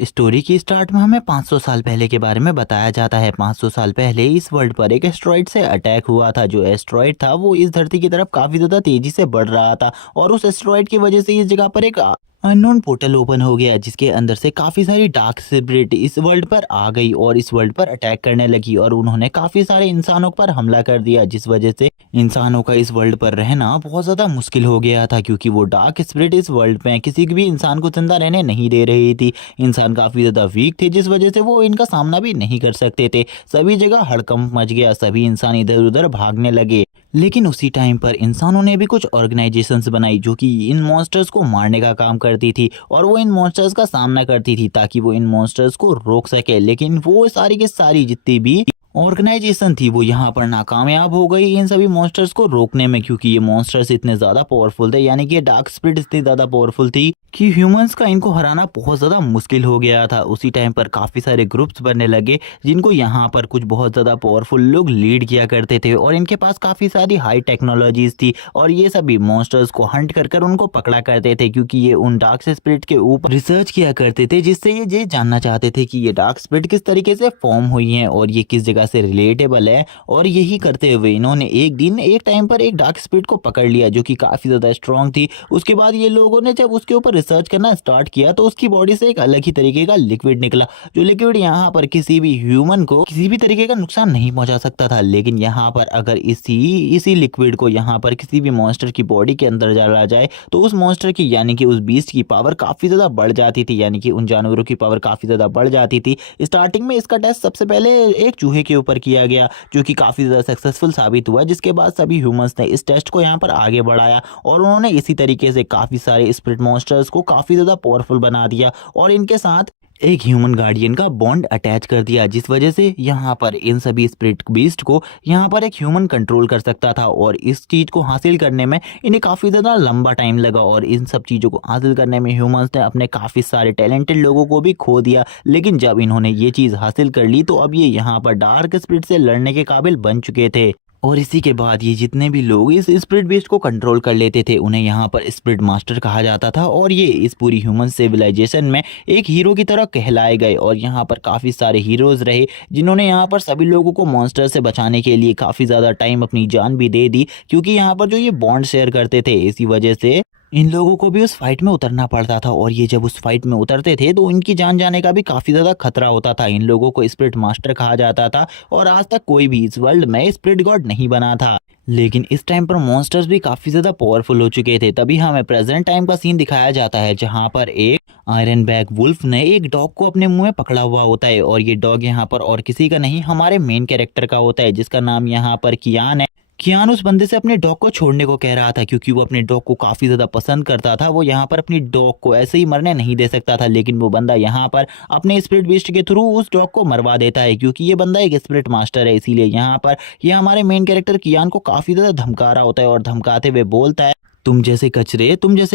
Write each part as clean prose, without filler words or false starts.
Story की start में हमें 500 साल पहले के बारे में बताया जाता है। 500 साल पहले इस वर्ल्ड पर एक एस्ट्रॉइड से अटैक हुआ था। जो एस्ट्रॉइड था वो इस धरती की तरफ काफी ज्यादा तेजी से बढ़ रहा था और उस एस्ट्रॉइड की वजह से इस जगह पर एक अननोन पोर्टल ओपन हो गया, जिसके अंदर से काफी सारी डार्क स्पिरिट इस वर्ल्ड पर आ गई और इस वर्ल्ड पर अटैक करने लगी और उन्होंने काफी सारे इंसानों पर हमला कर दिया, जिस वजह से इंसानों का इस वर्ल्ड पर रहना बहुत ज्यादा मुश्किल हो गया था, क्योंकि वो डार्क स्पिरिट इस वर्ल्ड में किसी भी इंसान को जिंदा रहने नहीं दे रही थी। इंसान काफी ज्यादा वीक थे, जिस वजह से वो इनका सामना भी नहीं कर सकते थे। सभी जगह हड़कंप मच गया, सभी इंसान इधर उधर भागने लगे। लेकिन उसी टाइम पर इंसानों ने भी कुछ ऑर्गेनाइजेशंस बनाई जो कि इन मॉन्स्टर्स को मारने का काम करती थी और वो इन मॉन्स्टर्स का सामना करती थी ताकि वो इन मॉन्स्टर्स को रोक सके। लेकिन वो सारी की सारी जितनी भी ऑर्गेनाइजेशन थी वो यहाँ पर नाकामयाब हो गई इन सभी मॉन्स्टर्स को रोकने में, क्योंकि ये मॉन्स्टर्स इतने ज्यादा पावरफुल थे, यानी कि ये डार्क स्पिरिट इतनी ज्यादा पावरफुल थी कि ह्यूमंस का इनको हराना बहुत ज्यादा मुश्किल हो गया था। उसी टाइम पर काफी सारे ग्रुप्स बनने लगे जिनको यहाँ पर कुछ बहुत ज्यादा पावरफुल लोग लीड किया करते थे और इनके पास काफी सारी हाई टेक्नोलॉजीज थी और ये सभी मॉन्स्टर्स को हंट कर कर उनको पकड़ा करते थे, क्योंकि ये उन डार्क स्पिरिट के ऊपर रिसर्च किया करते थे, जिससे ये जानना चाहते थे कि ये डार्क स्पिरिट किस तरीके से फॉर्म हुई है और ये किस जगह से रिलेटेबल है। और यही करते हुए इन्होंने एक टाइम पर एक डार्क स्पिरिट को पकड़ लिया जो कि काफी ज्यादा स्ट्रांग थी। उसके बाद ये लोगों ने जब उसके ऊपर रिसर्च करना स्टार्ट किया तो उसकी बॉडी से एक अलग ही तरीके का लिक्विड निकला, जो लिक्विड यहाँ पर किसी भी ह्यूमन को किसी भी तरीके का नुकसान नहीं पहुंचा सकता था। लेकिन यहाँ पर अगर इसी लिक्विड को यहाँ पर किसी भी मॉन्स्टर की बॉडी के अंदर डाला जाए तो उस मॉन्स्टर की यानी कि उस बीस्ट की पावर काफी ज्यादा बढ़ जाती थी, यानी कि उन जानवरों की पावर काफी ज्यादा बढ़ जाती थी। स्टार्टिंग में इसका टेस्ट सबसे पहले एक चूहे के ऊपर किया गया जो कि काफी ज्यादा सक्सेसफुल साबित हुआ, जिसके बाद सभी ह्यूमंस ने इस टेस्ट को यहाँ पर आगे बढ़ाया और उन्होंने इसी तरीके से काफी सारे स्पिरिट मॉन्स्टर्स को काफी ज्यादा पावरफुल बना दिया और इनके साथ एक ह्यूमन गार्डियन का बॉन्ड अटैच कर दिया, जिस वजह से यहाँ पर इन सभी स्पिरिट बीस्ट को यहाँ पर एक ह्यूमन कंट्रोल कर सकता था। और इस चीज को हासिल करने में इन्हें काफी ज्यादा लंबा टाइम लगा और इन सब चीजों को हासिल करने में ह्यूमंस ने अपने काफी सारे टैलेंटेड लोगों को भी खो दिया। लेकिन जब इन्होंने ये चीज हासिल कर ली तो अब ये यहाँ पर डार्क स्पिरिट से लड़ने के काबिल बन चुके थे। और इसी के बाद ये जितने भी लोग इस स्पिरिट बीस्ट को कंट्रोल कर लेते थे उन्हें यहाँ पर स्पिरिट मास्टर कहा जाता था और ये इस पूरी ह्यूमन सिविलाइजेशन में एक हीरो की तरह कहलाए गए। और यहाँ पर काफी सारे हीरोज रहे जिन्होंने यहाँ पर सभी लोगों को मॉन्स्टर से बचाने के लिए काफी ज्यादा टाइम अपनी जान भी दे दी, क्योंकि यहाँ पर जो ये बॉन्ड शेयर करते थे इसी वजह से इन लोगों को भी उस फाइट में उतरना पड़ता था। और ये जब उस फाइट में उतरते थे तो इनकी जान जाने का भी काफी ज्यादा खतरा होता था। इन लोगों को स्पिरिट मास्टर कहा जाता था और आज तक कोई भी इस वर्ल्ड में स्पिरिट गॉड नहीं बना था। लेकिन इस टाइम पर मॉन्स्टर्स भी काफी ज्यादा पावरफुल हो चुके थे। तभी हमें प्रेजेंट टाइम का सीन दिखाया जाता है जहां पर एक आयरन बैक वुल्फ ने एक डॉग को अपने मुंह में पकड़ा हुआ होता है और ये डॉग यहाँ पर और किसी का नहीं हमारे मेन कैरेक्टर का होता है, जिसका नाम यहाँ पर कियान है। कियान उस बंदे से अपने डॉग को छोड़ने को कह रहा था क्योंकि वो अपने डॉग को काफी ज्यादा पसंद करता था। वो यहाँ पर अपनी डॉग को ऐसे ही मरने नहीं दे सकता था, लेकिन वो बंदा यहाँ पर अपने स्पिरिट बीस्ट के थ्रू उस डॉग को मरवा देता है, क्योंकि ये बंदा एक स्पिरिट मास्टर है। इसीलिए यहाँ पर ये हमारे मेन कैरेक्टर कियान को काफी ज्यादा धमका रहा होता है और धमकाते हुए बोलता है, तुम जैसे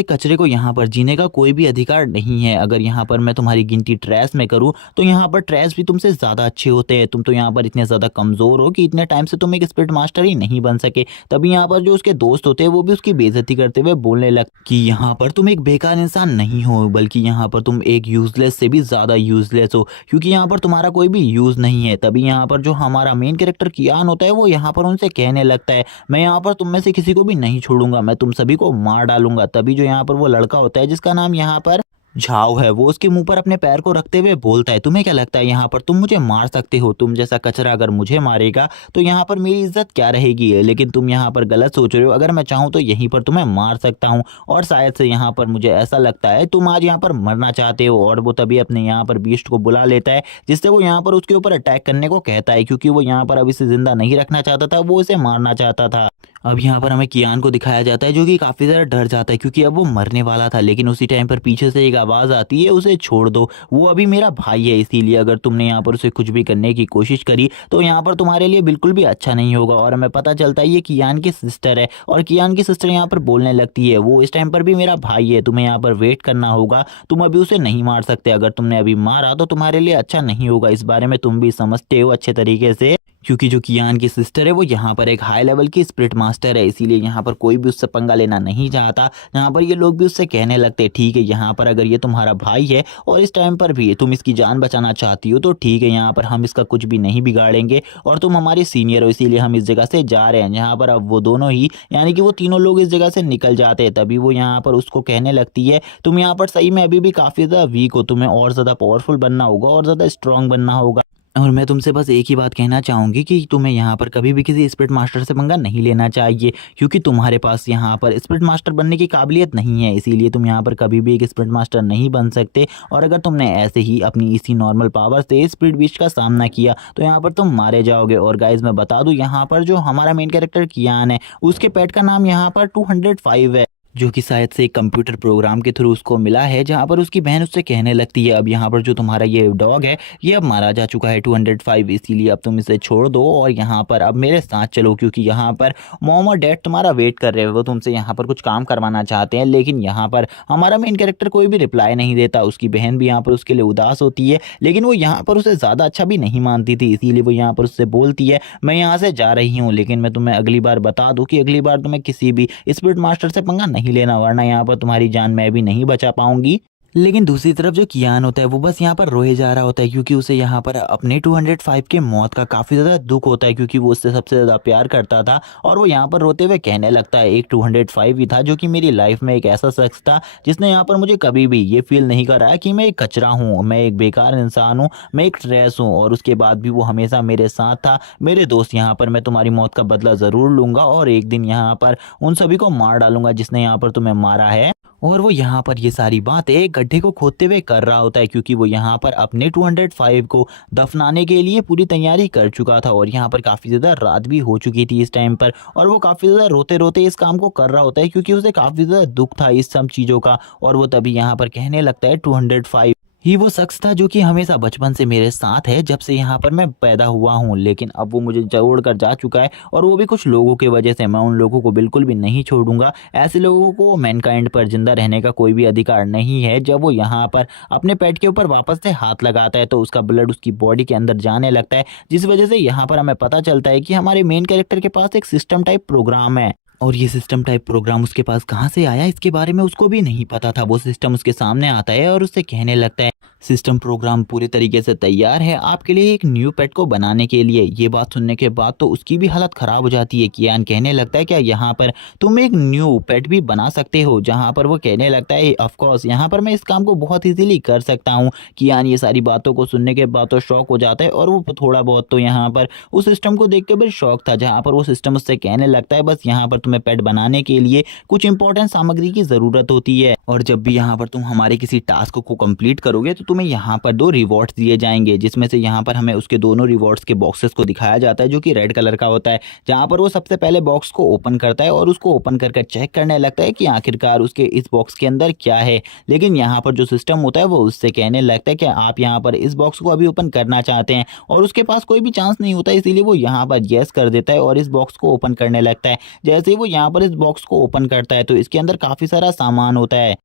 कचरे को यहाँ पर जीने का कोई भी अधिकार नहीं है। अगर यहाँ पर मैं तुम्हारी गिनती ट्रैश में करूँ तो यहाँ पर ट्रैश भी तुमसे ज्यादा अच्छे होते हैं। तुम तो यहाँ पर इतने ज्यादा कमजोर हो कि इतने टाइम से तुम एक स्पिरिट मास्टर ही नहीं बन सके। तभी यहाँ पर जो उसके दोस्त होते हैं वो भी उसकी बेइज्जती करते हुए बोलने लग कि यहाँ पर तुम एक बेकार इंसान नहीं हो, बल्कि यहाँ पर तुम एक यूजलेस से भी ज्यादा यूजलेस हो, क्योंकि यहाँ पर तुम्हारा कोई भी यूज नहीं है। तभी यहाँ पर जो हमारा मेन कैरेक्टर कियान होता है वो यहाँ पर उनसे कहने लगता है, मैं यहाँ पर तुम में से किसी को भी नहीं छोड़ूंगा, मैं तुम सभी को मार डालूंगा। तभी जो यहाँ पर वो लड़का होता है जिसका नाम यहाँ पर झाओ है, वो उसके मुंह पर अपने पैर को रखते हुए बोलता है, तुम्हें क्या लगता है यहाँ पर तुम मुझे मार सकते हो? तुम जैसा कचरा अगर मुझे मारेगा तो यहाँ पर मेरी इज्जत क्या रहेगी? लेकिन तुम यहाँ पर गलत सोच रहे हो। अगर मैं चाहूँ तो यहीं पर तुम्हें मार सकता हूँ और शायद से यहाँ पर मुझे ऐसा लगता है तुम आज यहाँ पर मरना चाहते हो। और वो तभी अपने यहाँ पर बीस्ट को बुला लेता है, जिससे वो यहाँ पर उसके ऊपर अटैक करने को कहता है, क्योंकि वो यहाँ पर अब इसे जिंदा नहीं रखना चाहता था, वो इसे मारना चाहता था। अब यहाँ पर हमें कियान को दिखाया जाता है जो कि काफी ज्यादा डर जाता है, क्योंकि अब वो मरने वाला था। लेकिन उसी टाइम पर पीछे से एक आवाज आती है, उसे छोड़ दो, वो अभी मेरा भाई है, इसीलिए अगर तुमने यहाँ पर उसे कुछ भी करने की कोशिश करी तो यहाँ पर तुम्हारे लिए बिल्कुल भी अच्छा नहीं होगा। और हमें पता चलता है ये कियान की सिस्टर है और कियान की सिस्टर यहाँ पर बोलने लगती है, वो इस टाइम पर भी मेरा भाई है, तुम्हें यहाँ पर वेट करना होगा, तुम अभी उसे नहीं मार सकते। अगर तुमने अभी मारा तो तुम्हारे लिए अच्छा नहीं होगा, इस बारे में तुम भी समझते हो अच्छे तरीके से। क्योंकि जो कियान की सिस्टर है वो यहाँ पर एक हाई लेवल की स्पिरिट मास्टर है, इसीलिए यहाँ पर कोई भी उससे पंगा लेना नहीं चाहता। यहाँ पर ये लोग भी उससे कहने लगते हैं ठीक है, यहाँ पर अगर ये तुम्हारा भाई है और इस टाइम पर भी तुम इसकी जान बचाना चाहती हो तो ठीक है, यहाँ पर हम इसका कुछ भी नहीं बिगाड़ेंगे और तुम हमारे सीनियर हो इसीलिए हम इस जगह से जा रहे हैं। यहाँ पर अब वो दोनों ही यानी कि वो तीनों लोग इस जगह से निकल जाते हैं। तभी वो यहाँ पर उसको कहने लगती है तुम यहाँ पर सही में अभी भी काफ़ी ज़्यादा वीक हो, तुम्हें और ज़्यादा पावरफुल बनना होगा और ज़्यादा स्ट्रांग बनना होगा। और मैं तुमसे बस एक ही बात कहना चाहूँगी कि तुम्हें यहाँ पर कभी भी किसी स्पिरिट मास्टर से पंगा नहीं लेना चाहिए, क्योंकि तुम्हारे पास यहाँ पर स्पिरिट मास्टर बनने की काबिलियत नहीं है, इसीलिए तुम यहाँ पर कभी भी एक स्पिरिट मास्टर नहीं बन सकते। और अगर तुमने ऐसे ही अपनी इसी नॉर्मल पावर से स्पिरिट बीस्ट का सामना किया तो यहाँ पर तुम मारे जाओगे। और गाइज मैं बता दूँ, यहाँ पर जो हमारा मेन कैरेक्टर कियान है उसके पेट का नाम यहाँ पर 205 है, जो कि शायद से एक कंप्यूटर प्रोग्राम के थ्रू उसको मिला है, जहाँ पर उसकी बहन उससे कहने लगती है अब यहाँ पर जो तुम्हारा ये डॉग है ये अब मारा जा चुका है 205, इसीलिए अब तुम इसे छोड़ दो और यहाँ पर अब मेरे साथ चलो, क्योंकि यहाँ पर मॉम और डैड तुम्हारा वेट कर रहे हैं, वो तुमसे यहाँ पर कुछ काम करवाना चाहते हैं। लेकिन यहाँ पर हमारा मेन कैरेक्टर कोई भी रिप्लाई नहीं देता, उसकी बहन भी यहाँ पर उसके लिए उदास होती है, लेकिन वो यहाँ पर उसे ज़्यादा अच्छा भी नहीं मानती थी, इसीलिए वो यहाँ पर उससे बोलती है मैं यहाँ से जा रही हूँ, लेकिन मैं तुम्हें अगली बार बता दूँ कि अगली बार तुम्हें किसी भी स्पिरिट मास्टर से पंगा नहीं लेना, वरना यहाँ पर तुम्हारी जान मैं भी नहीं बचा पाऊंगी। लेकिन दूसरी तरफ जो कियान होता है वो बस यहाँ पर रोए जा रहा होता है, क्योंकि उसे यहाँ पर अपने 205 के मौत का काफ़ी ज़्यादा दुख होता है, क्योंकि वो उससे सबसे ज़्यादा प्यार करता था। और वो यहाँ पर रोते हुए कहने लगता है एक 205 ही था जो कि मेरी लाइफ में एक ऐसा शख्स था जिसने यहाँ पर मुझे कभी भी ये फील नहीं कराया कि मैं एक कचरा हूँ, मैं एक बेकार इंसान हूँ, मैं एक ट्रेस हूँ। और उसके बाद भी वो हमेशा मेरे साथ था। मेरे दोस्त, यहाँ पर मैं तुम्हारी मौत का बदला ज़रूर लूँगा और एक दिन यहाँ पर उन सभी को मार डालूंगा जिसने यहाँ पर तुम्हें मारा है। और वो यहाँ पर ये सारी बातें एक गड्ढे को खोदते हुए कर रहा होता है, क्योंकि वो यहाँ पर अपने 205 को दफनाने के लिए पूरी तैयारी कर चुका था। और यहाँ पर काफ़ी ज़्यादा रात भी हो चुकी थी इस टाइम पर, और वो काफ़ी ज़्यादा रोते रोते इस काम को कर रहा होता है, क्योंकि उसे काफ़ी ज़्यादा दुख था इस सब चीज़ों का। और वो तभी यहाँ पर कहने लगता है 205 ही वो शख्स था जो कि हमेशा बचपन से मेरे साथ है, जब से यहाँ पर मैं पैदा हुआ हूँ, लेकिन अब वो मुझे छोड़ कर जा चुका है, और वो भी कुछ लोगों की वजह से। मैं उन लोगों को बिल्कुल भी नहीं छोड़ूंगा। ऐसे लोगों को मैनकाइंड पर जिंदा रहने का कोई भी अधिकार नहीं है। जब वो यहाँ पर अपने पेट के ऊपर वापस से हाथ लगाता है तो उसका ब्लड उसकी बॉडी के अंदर जाने लगता है, जिस वजह से यहाँ पर हमें पता चलता है कि हमारे मेन कैरेक्टर के पास एक सिस्टम टाइप प्रोग्राम है। और ये सिस्टम टाइप प्रोग्राम उसके पास कहाँ से आया इसके बारे में उसको भी नहीं पता था। वो सिस्टम उसके सामने आता है और उससे कहने लगता है सिस्टम प्रोग्राम पूरे तरीके से तैयार है आपके लिए एक न्यू पेट को बनाने के लिए। ये बात सुनने के बाद तो उसकी भी हालत ख़राब हो जाती है। कियान कहने लगता है क्या यहाँ पर तुम एक न्यू पेट भी बना सकते हो? जहाँ पर वो कहने लगता है ऑफ कोर्स, यहाँ पर मैं इस काम को बहुत इजीली कर सकता हूँ। कियान ये सारी बातों को सुनने के बाद तो शौक हो जाता है, और वो थोड़ा बहुत तो यहाँ पर उस सिस्टम को देख के भी शौक था, जहाँ पर वो सिस्टम उससे कहने लगता है बस यहाँ पर तुम्हें पेट बनाने के लिए कुछ इंपॉर्टेंट सामग्री की ज़रूरत होती है, और जब भी यहाँ पर तुम हमारे किसी टास्क को कंप्लीट करोगे तो तुम्हें यहाँ पर 2 रिवॉर्ड्स दिए जाएंगे, जिसमें से यहाँ पर हमें उसके दोनों रिवॉर्ड्स के बॉक्सेस को दिखाया जाता है जो कि रेड कलर का होता है। जहाँ पर वो सबसे पहले बॉक्स को ओपन करता है और उसको ओपन कर चेक करने लगता है कि आखिरकार उसके इस बॉक्स के अंदर क्या है। लेकिन यहाँ पर जो सिस्टम होता है वो उससे कहने लगता है कि आप यहाँ पर इस बॉक्स को अभी ओपन करना चाहते हैं, और उसके पास कोई भी चांस नहीं होता, इसीलिए वो यहाँ पर येस कर देता है और इस बॉक्स को ओपन करने लगता है। जैसे ही वो यहाँ पर इस बॉक्स को ओपन करता है तो इसके अंदर काफ़ी सारा सामान होता है,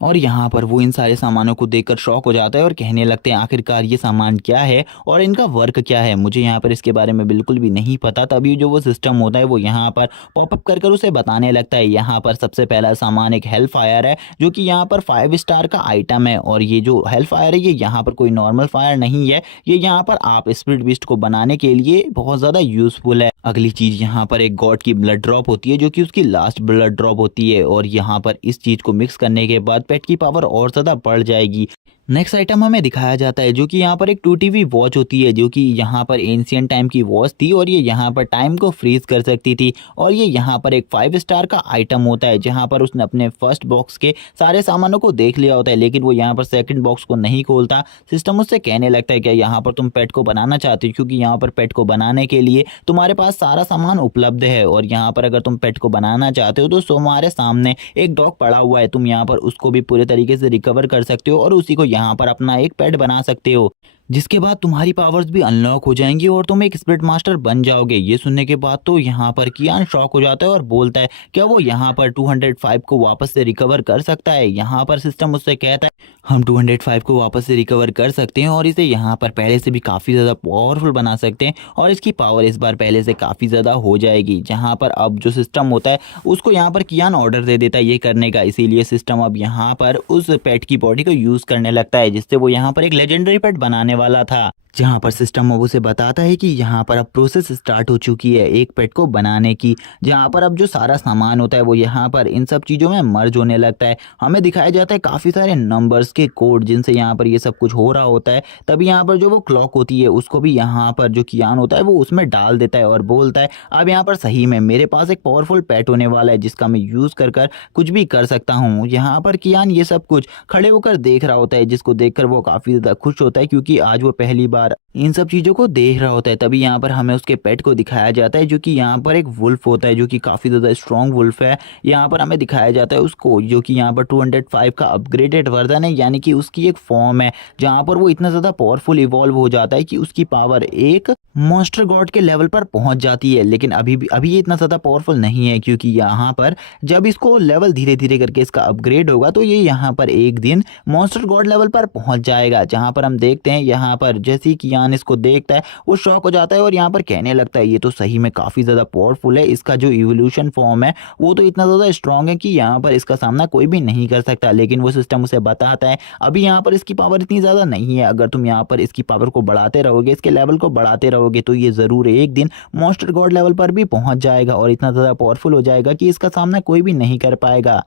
और यहाँ पर वो इन सारे सामानों को देखकर शॉक हो जाता है और कहने लगते हैं आखिरकार ये सामान क्या है और इनका वर्क क्या है, मुझे यहाँ पर इसके बारे में बिल्कुल भी नहीं पता। तभी जो वो सिस्टम होता है वो यहाँ पर पॉपअप कर उसे बताने लगता है। यहाँ पर सबसे पहला सामान एक हेल फायर है जो कि यहाँ पर 5 स्टार का आइटम है, और ये जो हेल फायर है ये यहाँ पर कोई नॉर्मल फायर नहीं है, ये यहाँ पर आप स्पिरिट बीस्ट को बनाने के लिए बहुत ज़्यादा यूजफुल है। अगली चीज़ यहाँ पर एक गॉड की ब्लड ड्रॉप होती है जो कि उसकी लास्ट ब्लड ड्रॉप होती है, और यहाँ पर इस चीज़ को मिक्स करने के बाद पेट की पावर और ज़्यादा बढ़ जाएगी। नेक्स्ट आइटम हमें दिखाया जाता है जो कि यहाँ पर एक 2TV वॉच होती है, जो कि यहाँ पर एंशियंट टाइम की वॉच थी, और ये यहाँ पर टाइम को फ्रीज कर सकती थी। और ये यहाँ पर एक 5 स्टार का आइटम होता है, जहाँ पर उसने अपने फर्स्ट बॉक्स के सारे सामानों को देख लिया होता है, लेकिन वो यहाँ पर सेकंड बॉक्स को नहीं खोलता। सिस्टम उससे कहने लगता है कि यहाँ पर तुम पेट को बनाना चाहते हो, क्योंकि यहाँ पर पेट को बनाने के लिए तुम्हारे पास सारा सामान उपलब्ध है, और यहाँ पर अगर तुम पेट को बनाना चाहते हो तो तुम्हारे सामने एक डॉग पड़ा हुआ है, तुम यहाँ पर उसको भी पूरे तरीके से रिकवर कर सकते हो और उसी को यहाँ पर अपना एक पेट बना सकते हो। जिसके बाद तुम्हारी पावर्स भी अनलॉक हो जाएंगी और तुम एक स्पिरिट मास्टर बन जाओगे। ये सुनने के बाद तो यहाँ पर कियान शॉक हो जाता है और बोलता है क्या वो यहाँ पर 205 को वापस से रिकवर कर सकता है। यहाँ पर सिस्टम उससे कहता है हम 205 को वापस से रिकवर कर सकते हैं और इसे यहाँ पर पहले से भी काफ़ी ज़्यादा पावरफुल बना सकते हैं और इसकी पावर इस बार पहले से काफ़ी ज़्यादा हो जाएगी। जहाँ पर अब जो सिस्टम होता है उसको यहाँ पर कियान ऑर्डर दे देता है ये करने का, इसीलिए सिस्टम अब यहाँ पर उस पेट की बॉडी को यूज़ करने लगता है जिससे वो यहाँ पर एक लेजेंडरी पेट बनाने वाला था। जहाँ पर सिस्टम अब उसे बताता है कि यहाँ पर अब प्रोसेस स्टार्ट हो चुकी है एक पेट को बनाने की, जहाँ पर अब जो सारा सामान होता है वो यहाँ पर इन सब चीज़ों में मर्ज होने लगता है। हमें दिखाया जाता है काफ़ी सारे नंबर्स के कोड जिनसे यहाँ पर ये सब कुछ हो रहा होता है। तभी यहाँ पर जो वो क्लॉक होती है उसको भी यहाँ पर जो कियान होता है वो उसमें डाल देता है और बोलता है अब यहाँ पर सही में मेरे पास एक पावरफुल पेट होने वाला है जिसका मैं यूज़ कर कर कुछ भी कर सकता हूँ। यहाँ पर कियान ये सब कुछ खड़े होकर देख रहा होता है जिसको देखकर वो काफ़ी ज़्यादा खुश होता है क्योंकि आज वो पहली बार इन सब चीज़ों को देख रहा होता है। तभी यहाँ पर हमें उसके पेट को दिखाया जाता है जो कि यहाँ पर एक वुल्फ होता है जो कि काफ़ी ज़्यादा स्ट्रॉन्ग वुल्फ है। यहाँ पर हमें दिखाया जाता है उसको जो कि यहाँ पर 205 का अपग्रेडेड वर्जन है, यानी कि उसकी एक फॉर्म है जहाँ पर वो इतना ज़्यादा पावरफुल इवॉल्व हो जाता है कि उसकी पावर एक मॉन्स्टर गॉड के लेवल पर पहुँच जाती है। लेकिन अभी ये इतना ज़्यादा पावरफुल नहीं है क्योंकि यहाँ पर जब इसको लेवल धीरे धीरे करके इसका अपग्रेड होगा तो ये यहाँ पर एक दिन मॉन्स्टर गॉड लेवल पर पहुँच जाएगा। जहाँ पर हम देखते हैं यहाँ पर जैसे ही कियान इसको देखता है वो शॉक हो जाता है और यहाँ पर कहने लगता है ये तो सही में काफ़ी ज़्यादा पावरफुल है, इसका जो इवोल्यूशन फॉर्म है वो तो इतना ज़्यादा स्ट्रॉन्ग है कि यहाँ पर इसका सामना कोई भी नहीं कर सकता। लेकिन वो सिस्टम उसे बताता है अभी यहाँ पर इसकी पावर इतनी ज़्यादा नहीं है, अगर तुम यहाँ पर इसकी पावर को बढ़ाते रहोगे, इसके लेवल को बढ़ाते रहोगे तो ये ज़रूर एक दिन मॉन्स्टर गॉड लेवल पर भी पहुँच जाएगा और इतना ज़्यादा पावरफुल हो जाएगा कि इसका सामना कोई भी नहीं कर पाएगा।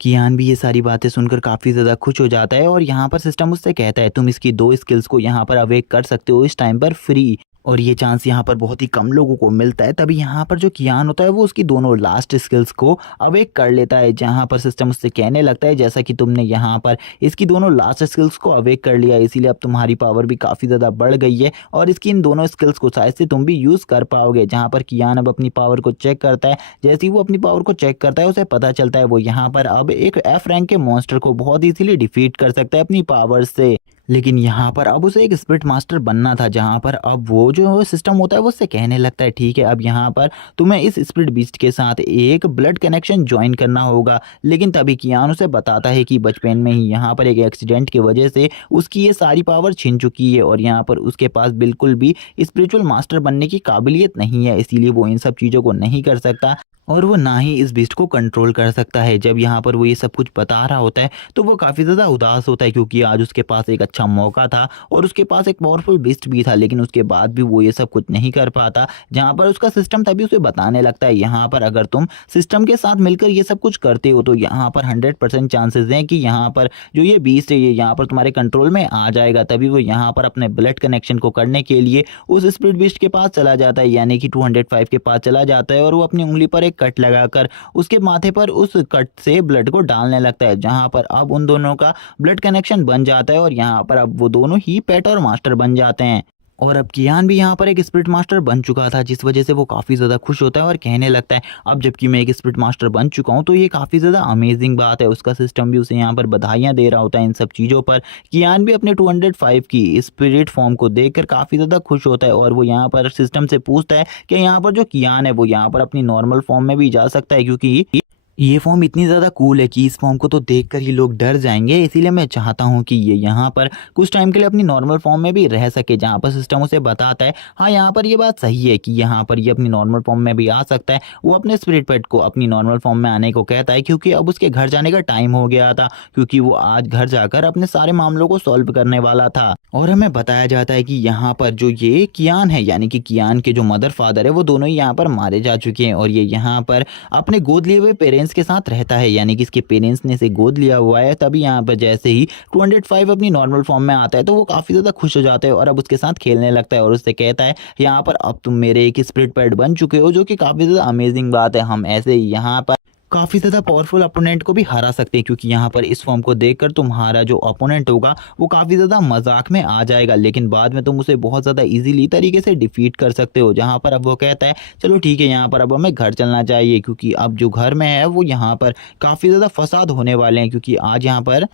कियान भी ये सारी बातें सुनकर काफ़ी ज़्यादा खुश हो जाता है और यहाँ पर सिस्टम उससे कहता है तुम इसकी 2 स्किल्स को यहाँ पर अवेक कर सकते हो इस टाइम पर फ्री, और ये चांस यहाँ पर बहुत ही कम लोगों को मिलता है। तभी यहाँ पर जो कियान होता है वो उसकी दोनों लास्ट स्किल्स को अवेक कर लेता है। जहाँ पर सिस्टम उससे कहने लगता है जैसा कि तुमने यहाँ पर इसकी दोनों लास्ट स्किल्स को अवेक कर लिया इसीलिए अब तुम्हारी पावर भी काफ़ी ज़्यादा बढ़ गई है और इसकी इन दोनों स्किल्स को शायद से तुम भी यूज़ कर पाओगे। जहाँ पर कियान अब अपनी पावर को चेक करता है, जैसे ही वो अपनी पावर को चेक करता है उसे पता चलता है वो यहाँ पर अब एक F रैंक के मॉन्स्टर को बहुत ईजीली डिफीट कर सकता है अपनी पावर से। लेकिन यहाँ पर अब उसे एक स्पिरिट मास्टर बनना था, जहाँ पर अब वो जो सिस्टम होता है वो उससे कहने लगता है ठीक है अब यहाँ पर तुम्हें इस स्पिरिट बीस्ट के साथ एक ब्लड कनेक्शन ज्वाइन करना होगा। लेकिन तभी कियान उसे बताता है कि बचपन में ही यहाँ पर एक एक्सीडेंट की वजह से उसकी ये सारी पावर छिन चुकी है और यहाँ पर उसके पास बिल्कुल भी स्पिरिचुअल मास्टर बनने की काबिलियत नहीं है, इसीलिए वो इन सब चीज़ों को नहीं कर सकता और वो ना ही इस बीस्ट को कंट्रोल कर सकता है। जब यहाँ पर वो ये सब कुछ बता रहा होता है तो वो काफ़ी ज़्यादा उदास होता है क्योंकि आज उसके पास एक अच्छा मौका था और उसके पास एक पावरफुल बीस्ट भी था, लेकिन उसके बाद भी वो ये सब कुछ नहीं कर पाता। जहाँ पर उसका सिस्टम तभी उसे बताने लगता है यहाँ पर अगर तुम सिस्टम के साथ मिलकर ये सब कुछ करते हो तो यहाँ पर 100% चांसेस हैं कि यहाँ पर जो ये बीस्ट है ये यहाँ पर तुम्हारे कंट्रोल में आ जाएगा। तभी वो यहाँ पर अपने ब्लड कनेक्शन को करने के लिए उस स्पिरिट बीस्ट के पास चला जाता है, यानी कि 205 के पास चला जाता है और वो अपनी उंगली पर कट लगाकर उसके माथे पर उस कट से ब्लड को डालने लगता है। जहां पर अब उन दोनों का ब्लड कनेक्शन बन जाता है और यहां पर अब वो दोनों ही पेट और मास्टर बन जाते हैं। और अब कियान भी यहाँ पर एक स्पिरिट मास्टर बन चुका था जिस वजह से वो काफ़ी ज़्यादा खुश होता है और कहने लगता है अब जबकि मैं एक स्पिरिट मास्टर बन चुका हूँ तो ये काफ़ी ज़्यादा अमेजिंग बात है। उसका सिस्टम भी उसे यहाँ पर बधाइयाँ दे रहा होता है इन सब चीज़ों पर। कियान भी अपने 205 की स्पिरिट फॉर्म को देखकर काफ़ी ज़्यादा खुश होता है और वो यहाँ पर सिस्टम से पूछता है कि यहाँ पर जो कियान है वो यहाँ पर अपनी नॉर्मल फॉर्म में भी जा सकता है, क्योंकि ये फॉर्म इतनी ज़्यादा कूल है कि इस फॉर्म को तो देखकर ही लोग डर जाएंगे। इसीलिए मैं चाहता हूँ कि ये यहाँ पर कुछ टाइम के लिए अपनी नॉर्मल फॉर्म में भी रह सके। जहाँ पर सिस्टम उसे बताता है हाँ यहाँ पर ये बात सही है कि यहाँ पर ये अपनी नॉर्मल फॉर्म में भी आ सकता है। वो अपने स्पिरिट पेट को अपनी नॉर्मल फॉर्म में आने को कहता है क्योंकि अब उसके घर जाने का टाइम हो गया था, क्योंकि वो आज घर जाकर अपने सारे मामलों को सॉल्व करने वाला था। और हमें बताया जाता है कि यहाँ पर जो ये कियान है यानी कि कियान के जो मदर फादर है वो दोनों ही यहाँ पर मारे जा चुके हैं और ये यहाँ पर अपने गोद लिए हुए पेरेंट्स के साथ रहता है, यानी कि इसके पेरेंट्स ने इसे गोद लिया हुआ है। तभी यहाँ पर जैसे ही 205 अपनी नॉर्मल फॉर्म में आता है तो वो काफ़ी ज़्यादा खुश हो जाता है और अब उसके साथ खेलने लगता है और उससे कहता है यहाँ पर अब तुम मेरे एक स्पिरिट पेट बन चुके हो, जो कि काफ़ी ज़्यादा अमेजिंग बात है। हम ऐसे ही यहाँ पर काफ़ी ज़्यादा पावरफुल अपोनेंट को भी हरा सकते हैं, क्योंकि यहाँ पर इस फॉर्म को देखकर तुम्हारा जो अपोनेंट होगा वो काफ़ी ज़्यादा मजाक में आ जाएगा, लेकिन बाद में तुम उसे बहुत ज़्यादा इजीली तरीके से डिफीट कर सकते हो। जहाँ पर अब वो कहता है चलो ठीक है यहाँ पर अब हमें घर चलना चाहिए, क्योंकि अब जो घर में है वो यहाँ पर काफ़ी ज़्यादा फसाद होने वाले हैं, क्योंकि आज यहाँ पर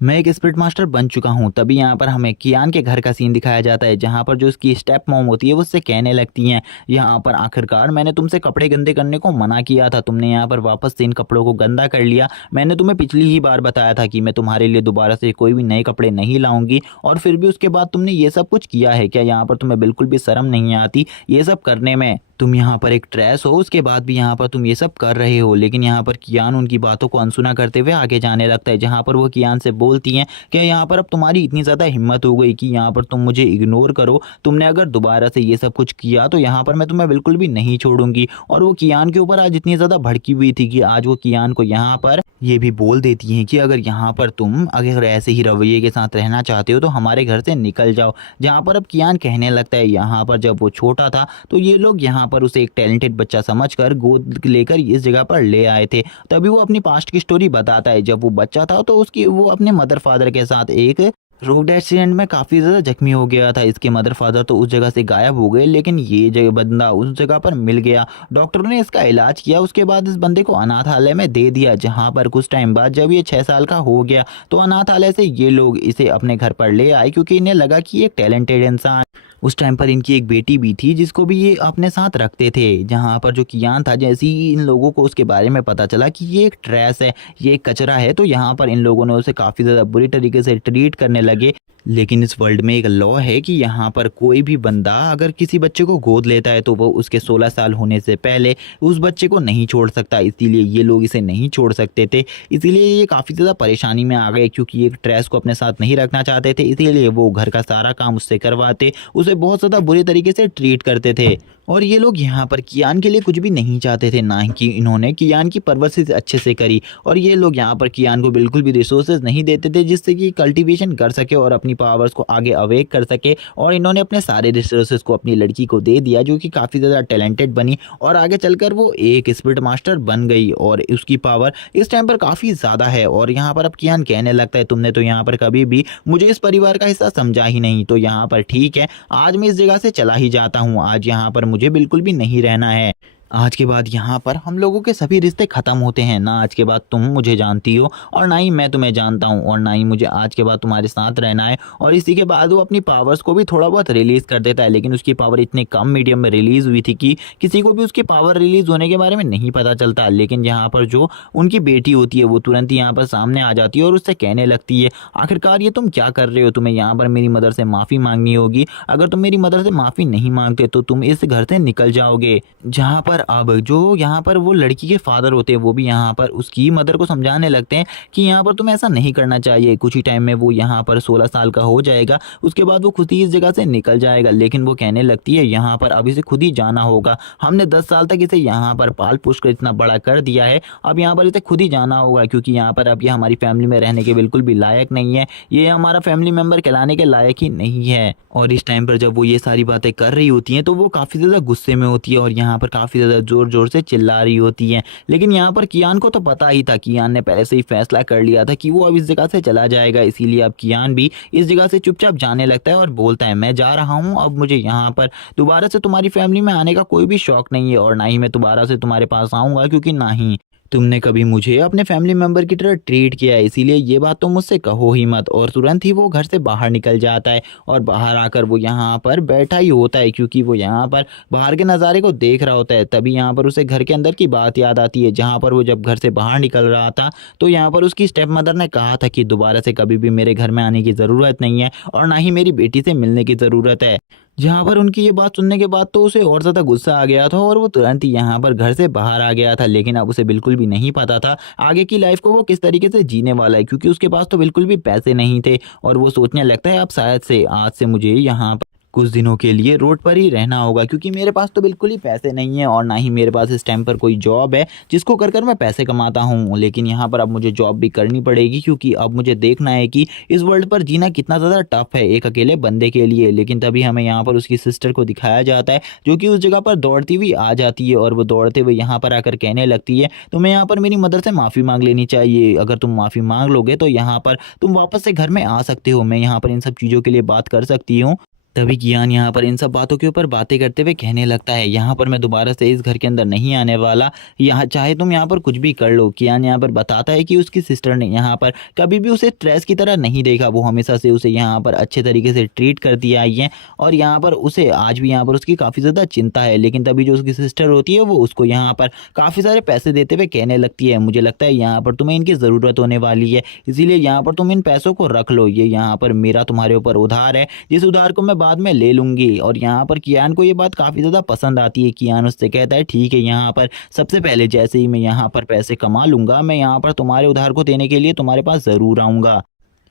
मैं एक स्पिरिट मास्टर बन चुका हूँ। तभी यहाँ पर हमें कियान के घर का सीन दिखाया जाता है, जहाँ पर जो उसकी स्टेप मॉम होती है वो उससे कहने लगती हैं, यहाँ पर आखिरकार मैंने तुमसे कपड़े गंदे करने को मना किया था, तुमने यहाँ पर वापस से इन कपड़ों को गंदा कर लिया। मैंने तुम्हें पिछली ही बार बताया था कि मैं तुम्हारे लिए दोबारा से कोई भी नए कपड़े नहीं लाऊंगी, और फिर भी उसके बाद तुमने ये सब कुछ किया है। क्या यहाँ पर तुम्हें बिल्कुल भी शर्म नहीं आती ये सब करने में? तुम यहाँ पर एक ट्रेस हो, उसके बाद भी यहाँ पर तुम ये सब कर रहे हो। लेकिन यहाँ पर कियान उनकी बातों को अनसुना करते हुए आगे जाने लगता है, जहाँ पर वो कियान से बोलती हैं कि यहाँ पर अब तुम्हारी इतनी ज़्यादा हिम्मत हो गई कि यहाँ पर तुम मुझे इग्नोर करो, तुमने अगर दोबारा से ये सब कुछ किया तो यहाँ पर मैं तुम्हें बिल्कुल भी नहीं छोड़ूंगी। और वो कियान के ऊपर आज इतनी ज़्यादा भड़की हुई थी कि आज वो कियान को यहाँ पर ये भी बोल देती हैं कि अगर यहाँ पर तुम अगर ऐसे ही रवैये के साथ रहना चाहते हो तो हमारे घर से निकल जाओ। जहाँ पर अब कियान कहने लगता है, यहाँ पर जब वो छोटा था तो ये लोग यहाँ पर उसे एक टैलेंटेड बच्चा समझकर गोद लेकर इस जगह पर ले आए थे। तभी वो अपनी पास्ट की स्टोरी बताता है, जब वो बच्चा था तो उसकी वो अपने मदर फादर के साथ एक रोड एक्सीडेंट में काफ़ी ज़्यादा जख्मी हो गया था। इसके मदर फादर तो उस जगह से गायब हो गए, लेकिन ये जगह बंदा उस जगह पर मिल गया। डॉक्टरों ने इसका इलाज किया, उसके बाद इस बंदे को अनाथालय में दे दिया, जहाँ पर कुछ टाइम बाद जब ये 6 साल का हो गया तो अनाथालय से ये लोग इसे अपने घर पर ले आए, क्योंकि इन्हें लगा कि ये एक टैलेंटेड इंसान। उस टाइम पर इनकी एक बेटी भी थी जिसको भी ये अपने साथ रखते थे। जहाँ पर जो कियान था, जैसे ही इन लोगों को उसके बारे में पता चला कि ये एक ट्रैश है, ये एक कचरा है, तो यहाँ पर इन लोगों ने उसे काफ़ी ज़्यादा बुरी तरीके से ट्रीट करने लगे। लेकिन इस वर्ल्ड में एक लॉ है कि यहाँ पर कोई भी बंदा अगर किसी बच्चे को गोद लेता है तो वो उसके 16 साल होने से पहले उस बच्चे को नहीं छोड़ सकता। इसीलिए ये लोग इसे नहीं छोड़ सकते थे। इसीलिए ये काफ़ी ज़्यादा परेशानी में आ गए, क्योंकि ये ट्रेस को अपने साथ नहीं रखना चाहते थे। इसीलिए वो घर का सारा काम उससे करवाते, उसे बहुत ज़्यादा बुरे तरीके से ट्रीट करते थे। और ये लोग यहाँ पर कियान के लिए कुछ भी नहीं चाहते थे, ना कि इन्होंने कियान की परवरिश अच्छे से करी। और ये लोग यहाँ पर कियान को बिल्कुल भी रिसोर्सेज नहीं देते थे जिससे कि कल्टीवेशन कर सके और अपनी पावर्स को आगे अवेक कर सके। और इन्होंने अपने सारे रिसोर्सेज को अपनी लड़की को दे दिया, जो कि काफ़ी ज़्यादा टैलेंटेड बनी और आगे चलकर वो एक स्पिरिट मास्टर बन गई। और उसकी पावर इस टाइम पर काफ़ी ज़्यादा है। और यहाँ पर अब कियान कहने लगता है, तुमने तो यहाँ पर कभी भी मुझे इस परिवार का हिस्सा समझा ही नहीं, तो यहाँ पर ठीक है, आज मैं इस जगह से चला ही जाता हूँ। आज यहाँ पर मुझे बिल्कुल भी नहीं रहना है। आज के बाद यहाँ पर हम लोगों के सभी रिश्ते ख़त्म होते हैं। ना आज के बाद तुम मुझे जानती हो और ना ही मैं तुम्हें जानता हूँ, और ना ही मुझे आज के बाद तुम्हारे साथ रहना है। और इसी के बाद वो अपनी पावर्स को भी थोड़ा बहुत रिलीज़ कर देता है, लेकिन उसकी पावर इतने कम मीडियम में रिलीज़ हुई थी कि किसी को भी उसकी पावर रिलीज़ होने के बारे में नहीं पता चलता। लेकिन यहाँ पर जो उनकी बेटी होती है वो तुरंत ही यहाँ पर सामने आ जाती है और उससे कहने लगती है, आखिरकार ये तुम क्या कर रहे हो? तुम्हें यहाँ पर मेरी मदर से माफ़ी मांगनी होगी। अगर तुम मेरी मदर से माफ़ी नहीं मांगते तो तुम इस घर से निकल जाओगे। जहाँ पर अब जो यहाँ पर वो लड़की के फादर होते हैं वो भी यहाँ पर उसकी मदर को समझाने लगते हैं कि यहाँ पर तुम्हें ऐसा नहीं करना चाहिए। कुछ ही टाइम में वो यहाँ पर 16 साल का हो जाएगा, उसके बाद वो खुद ही इस जगह से निकल जाएगा। लेकिन वो कहने लगती है, यहाँ पर अब इसे खुद ही जाना होगा। हमने 10 साल तक इसे यहाँ पर पाल पोस कर इतना बड़ा कर दिया है, अब यहाँ पर इसे खुद ही जाना होगा, क्योंकि यहाँ पर अब ये हमारी फैमिली में रहने के बिल्कुल भी लायक नहीं है। ये हमारा फैमिली मेम्बर कहलाने के लायक ही नहीं है। और इस टाइम पर जब वो ये सारी बातें कर रही होती हैं तो वो काफ़ी ज़्यादा गुस्से में होती है और यहाँ पर काफ़ी ज़्यादा ज़ोर ज़ोर से चिल्ला रही होती है। लेकिन यहाँ पर कियान को तो पता ही था, कियान ने पहले से ही फैसला कर लिया था कि वो अब इस जगह से चला जाएगा। इसीलिए अब कियान भी इस जगह से चुपचाप जाने लगता है और बोलता है, मैं जा रहा हूँ, अब मुझे यहाँ पर दोबारा से तुम्हारी फैमिली में आने का कोई भी शौक नहीं है, और ना ही मैं दोबारा से तुम्हारे पास आऊँगा, क्योंकि ना ही तुमने कभी मुझे अपने फैमिली मेंबर की तरह ट्रीट किया है। इसीलिए ये बात तो मुझसे कहो ही मत। और तुरंत ही वो घर से बाहर निकल जाता है और बाहर आकर वो यहाँ पर बैठा ही होता है, क्योंकि वो यहाँ पर बाहर के नज़ारे को देख रहा होता है। तभी यहाँ पर उसे घर के अंदर की बात याद आती है, जहाँ पर वो जब घर से बाहर निकल रहा था तो यहाँ पर उसकी स्टेप मदर ने कहा था कि दोबारा से कभी भी मेरे घर में आने की ज़रूरत नहीं है और ना ही मेरी बेटी से मिलने की ज़रूरत है। जहाँ पर उनकी ये बात सुनने के बाद तो उसे और ज़्यादा गुस्सा आ गया था और वो तुरंत ही यहाँ पर घर से बाहर आ गया था। लेकिन अब उसे बिल्कुल भी नहीं पता था आगे की लाइफ को वो किस तरीके से जीने वाला है, क्योंकि उसके पास तो बिल्कुल भी पैसे नहीं थे। और वो सोचने लगता है, अब शायद से आज से मुझे यहाँ कुछ दिनों के लिए रोड पर ही रहना होगा, क्योंकि मेरे पास तो बिल्कुल ही पैसे नहीं है और ना ही मेरे पास इस टाइम पर कोई जॉब है जिसको कर कर मैं पैसे कमाता हूँ। लेकिन यहाँ पर अब मुझे जॉब भी करनी पड़ेगी, क्योंकि अब मुझे देखना है कि इस वर्ल्ड पर जीना कितना ज़्यादा टफ है एक अकेले बंदे के लिए। लेकिन तभी हमें यहाँ पर उसकी सिस्टर को दिखाया जाता है, जो कि उस जगह पर दौड़ती हुई आ जाती है और वो दौड़ते हुए यहाँ पर आकर कहने लगती है, तुम्हें यहाँ पर मेरी मदर से माफ़ी मांग लेनी चाहिए। अगर तुम माफ़ी मांग लोगे तो यहाँ पर तुम वापस से घर में आ सकते हो, मैं यहाँ पर इन सब चीज़ों के लिए बात कर सकती हूँ। तभी कियान यहाँ पर इन सब बातों के ऊपर बातें करते हुए कहने लगता है, यहाँ पर मैं दोबारा से इस घर के अंदर नहीं आने वाला, यहाँ चाहे तुम यहाँ पर कुछ भी कर लो। कियान यहाँ पर बताता है कि उसकी सिस्टर ने यहाँ पर कभी भी उसे स्ट्रेस की तरह नहीं देखा, वो हमेशा से उसे यहाँ पर अच्छे तरीके से ट्रीट करती आई है और यहाँ पर उसे आज भी यहाँ पर उसकी काफ़ी ज़्यादा चिंता है। लेकिन तभी जो उसकी सिस्टर होती है वो उसको यहाँ पर काफ़ी सारे पैसे देते हुए कहने लगती है, मुझे लगता है यहाँ पर तुम्हें इनकी ज़रूरत होने वाली है, इसीलिए यहाँ पर तुम इन पैसों को रख लो, ये यहाँ पर मेरा तुम्हारे ऊपर उधार है, जिस उधार को मैं बाद में ले लूंगी। और यहाँ पर कियान को ये बात काफ़ी ज़्यादा पसंद आती है। कियान उससे कहता है, ठीक है, यहाँ पर सबसे पहले जैसे ही मैं यहाँ पर पैसे कमा लूंगा, मैं यहाँ पर तुम्हारे उधार को देने के लिए तुम्हारे पास ज़रूर आऊँगा।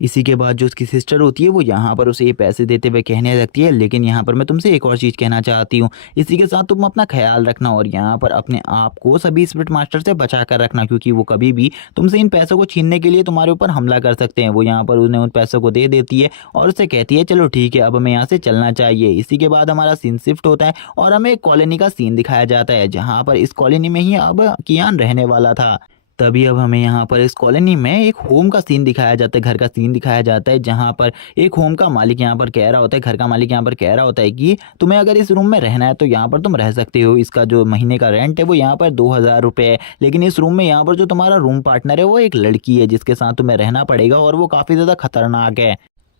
इसी के बाद जो उसकी सिस्टर होती है वो यहाँ पर उसे ये पैसे देते हुए कहने लगती है, लेकिन यहाँ पर मैं तुमसे एक और चीज़ कहना चाहती हूँ, इसी के साथ तुम अपना ख्याल रखना और यहाँ पर अपने आप को सभी स्पिरिट मास्टर से बचा कर रखना, क्योंकि वो कभी भी तुमसे इन पैसों को छीनने के लिए तुम्हारे ऊपर हमला कर सकते हैं। वो यहाँ पर उन्हें उन पैसों को दे देती है और उससे कहती है, चलो ठीक है, अब हमें यहाँ से चलना चाहिए। इसी के बाद हमारा सीन शिफ्ट होता है और हमें एक कॉलोनी का सीन दिखाया जाता है, जहाँ पर इस कॉलोनी में ही अब कियान रहने वाला था। तभी अब हमें यहाँ पर इस कॉलोनी में एक होम का सीन दिखाया जाता है, घर का सीन दिखाया जाता है, जहाँ पर एक होम का मालिक यहाँ पर कह रहा होता है, घर का मालिक यहाँ पर कह रहा होता है कि तुम्हें अगर इस रूम में रहना है तो यहाँ पर तुम रह सकते हो। इसका जो महीने का रेंट है वो यहाँ पर 2,000 रुपये है, लेकिन इस रूम में यहाँ पर जो तुम्हारा रूम पार्टनर है वो एक लड़की है जिसके साथ तुम्हें रहना पड़ेगा और वो काफ़ी ज़्यादा खतरनाक है।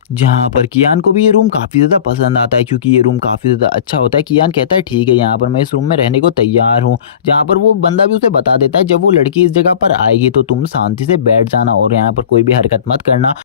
जहाँ पर कियान को भी ये रूम काफ़ी ज़्यादा पसंद आता है, क्योंकि ये रूम काफ़ी ज़्यादा अच्छा होता है। कियान कहता है, ठीक है, यहाँ पर मैं इस रूम में रहने को तैयार हूँ। जहाँ पर वो बंदा भी उसे बता देता है, जब वो लड़की इस जगह पर आएगी तो तुम शांति से बैठ जाना और यहाँ पर कोई भी हरकत मत करना,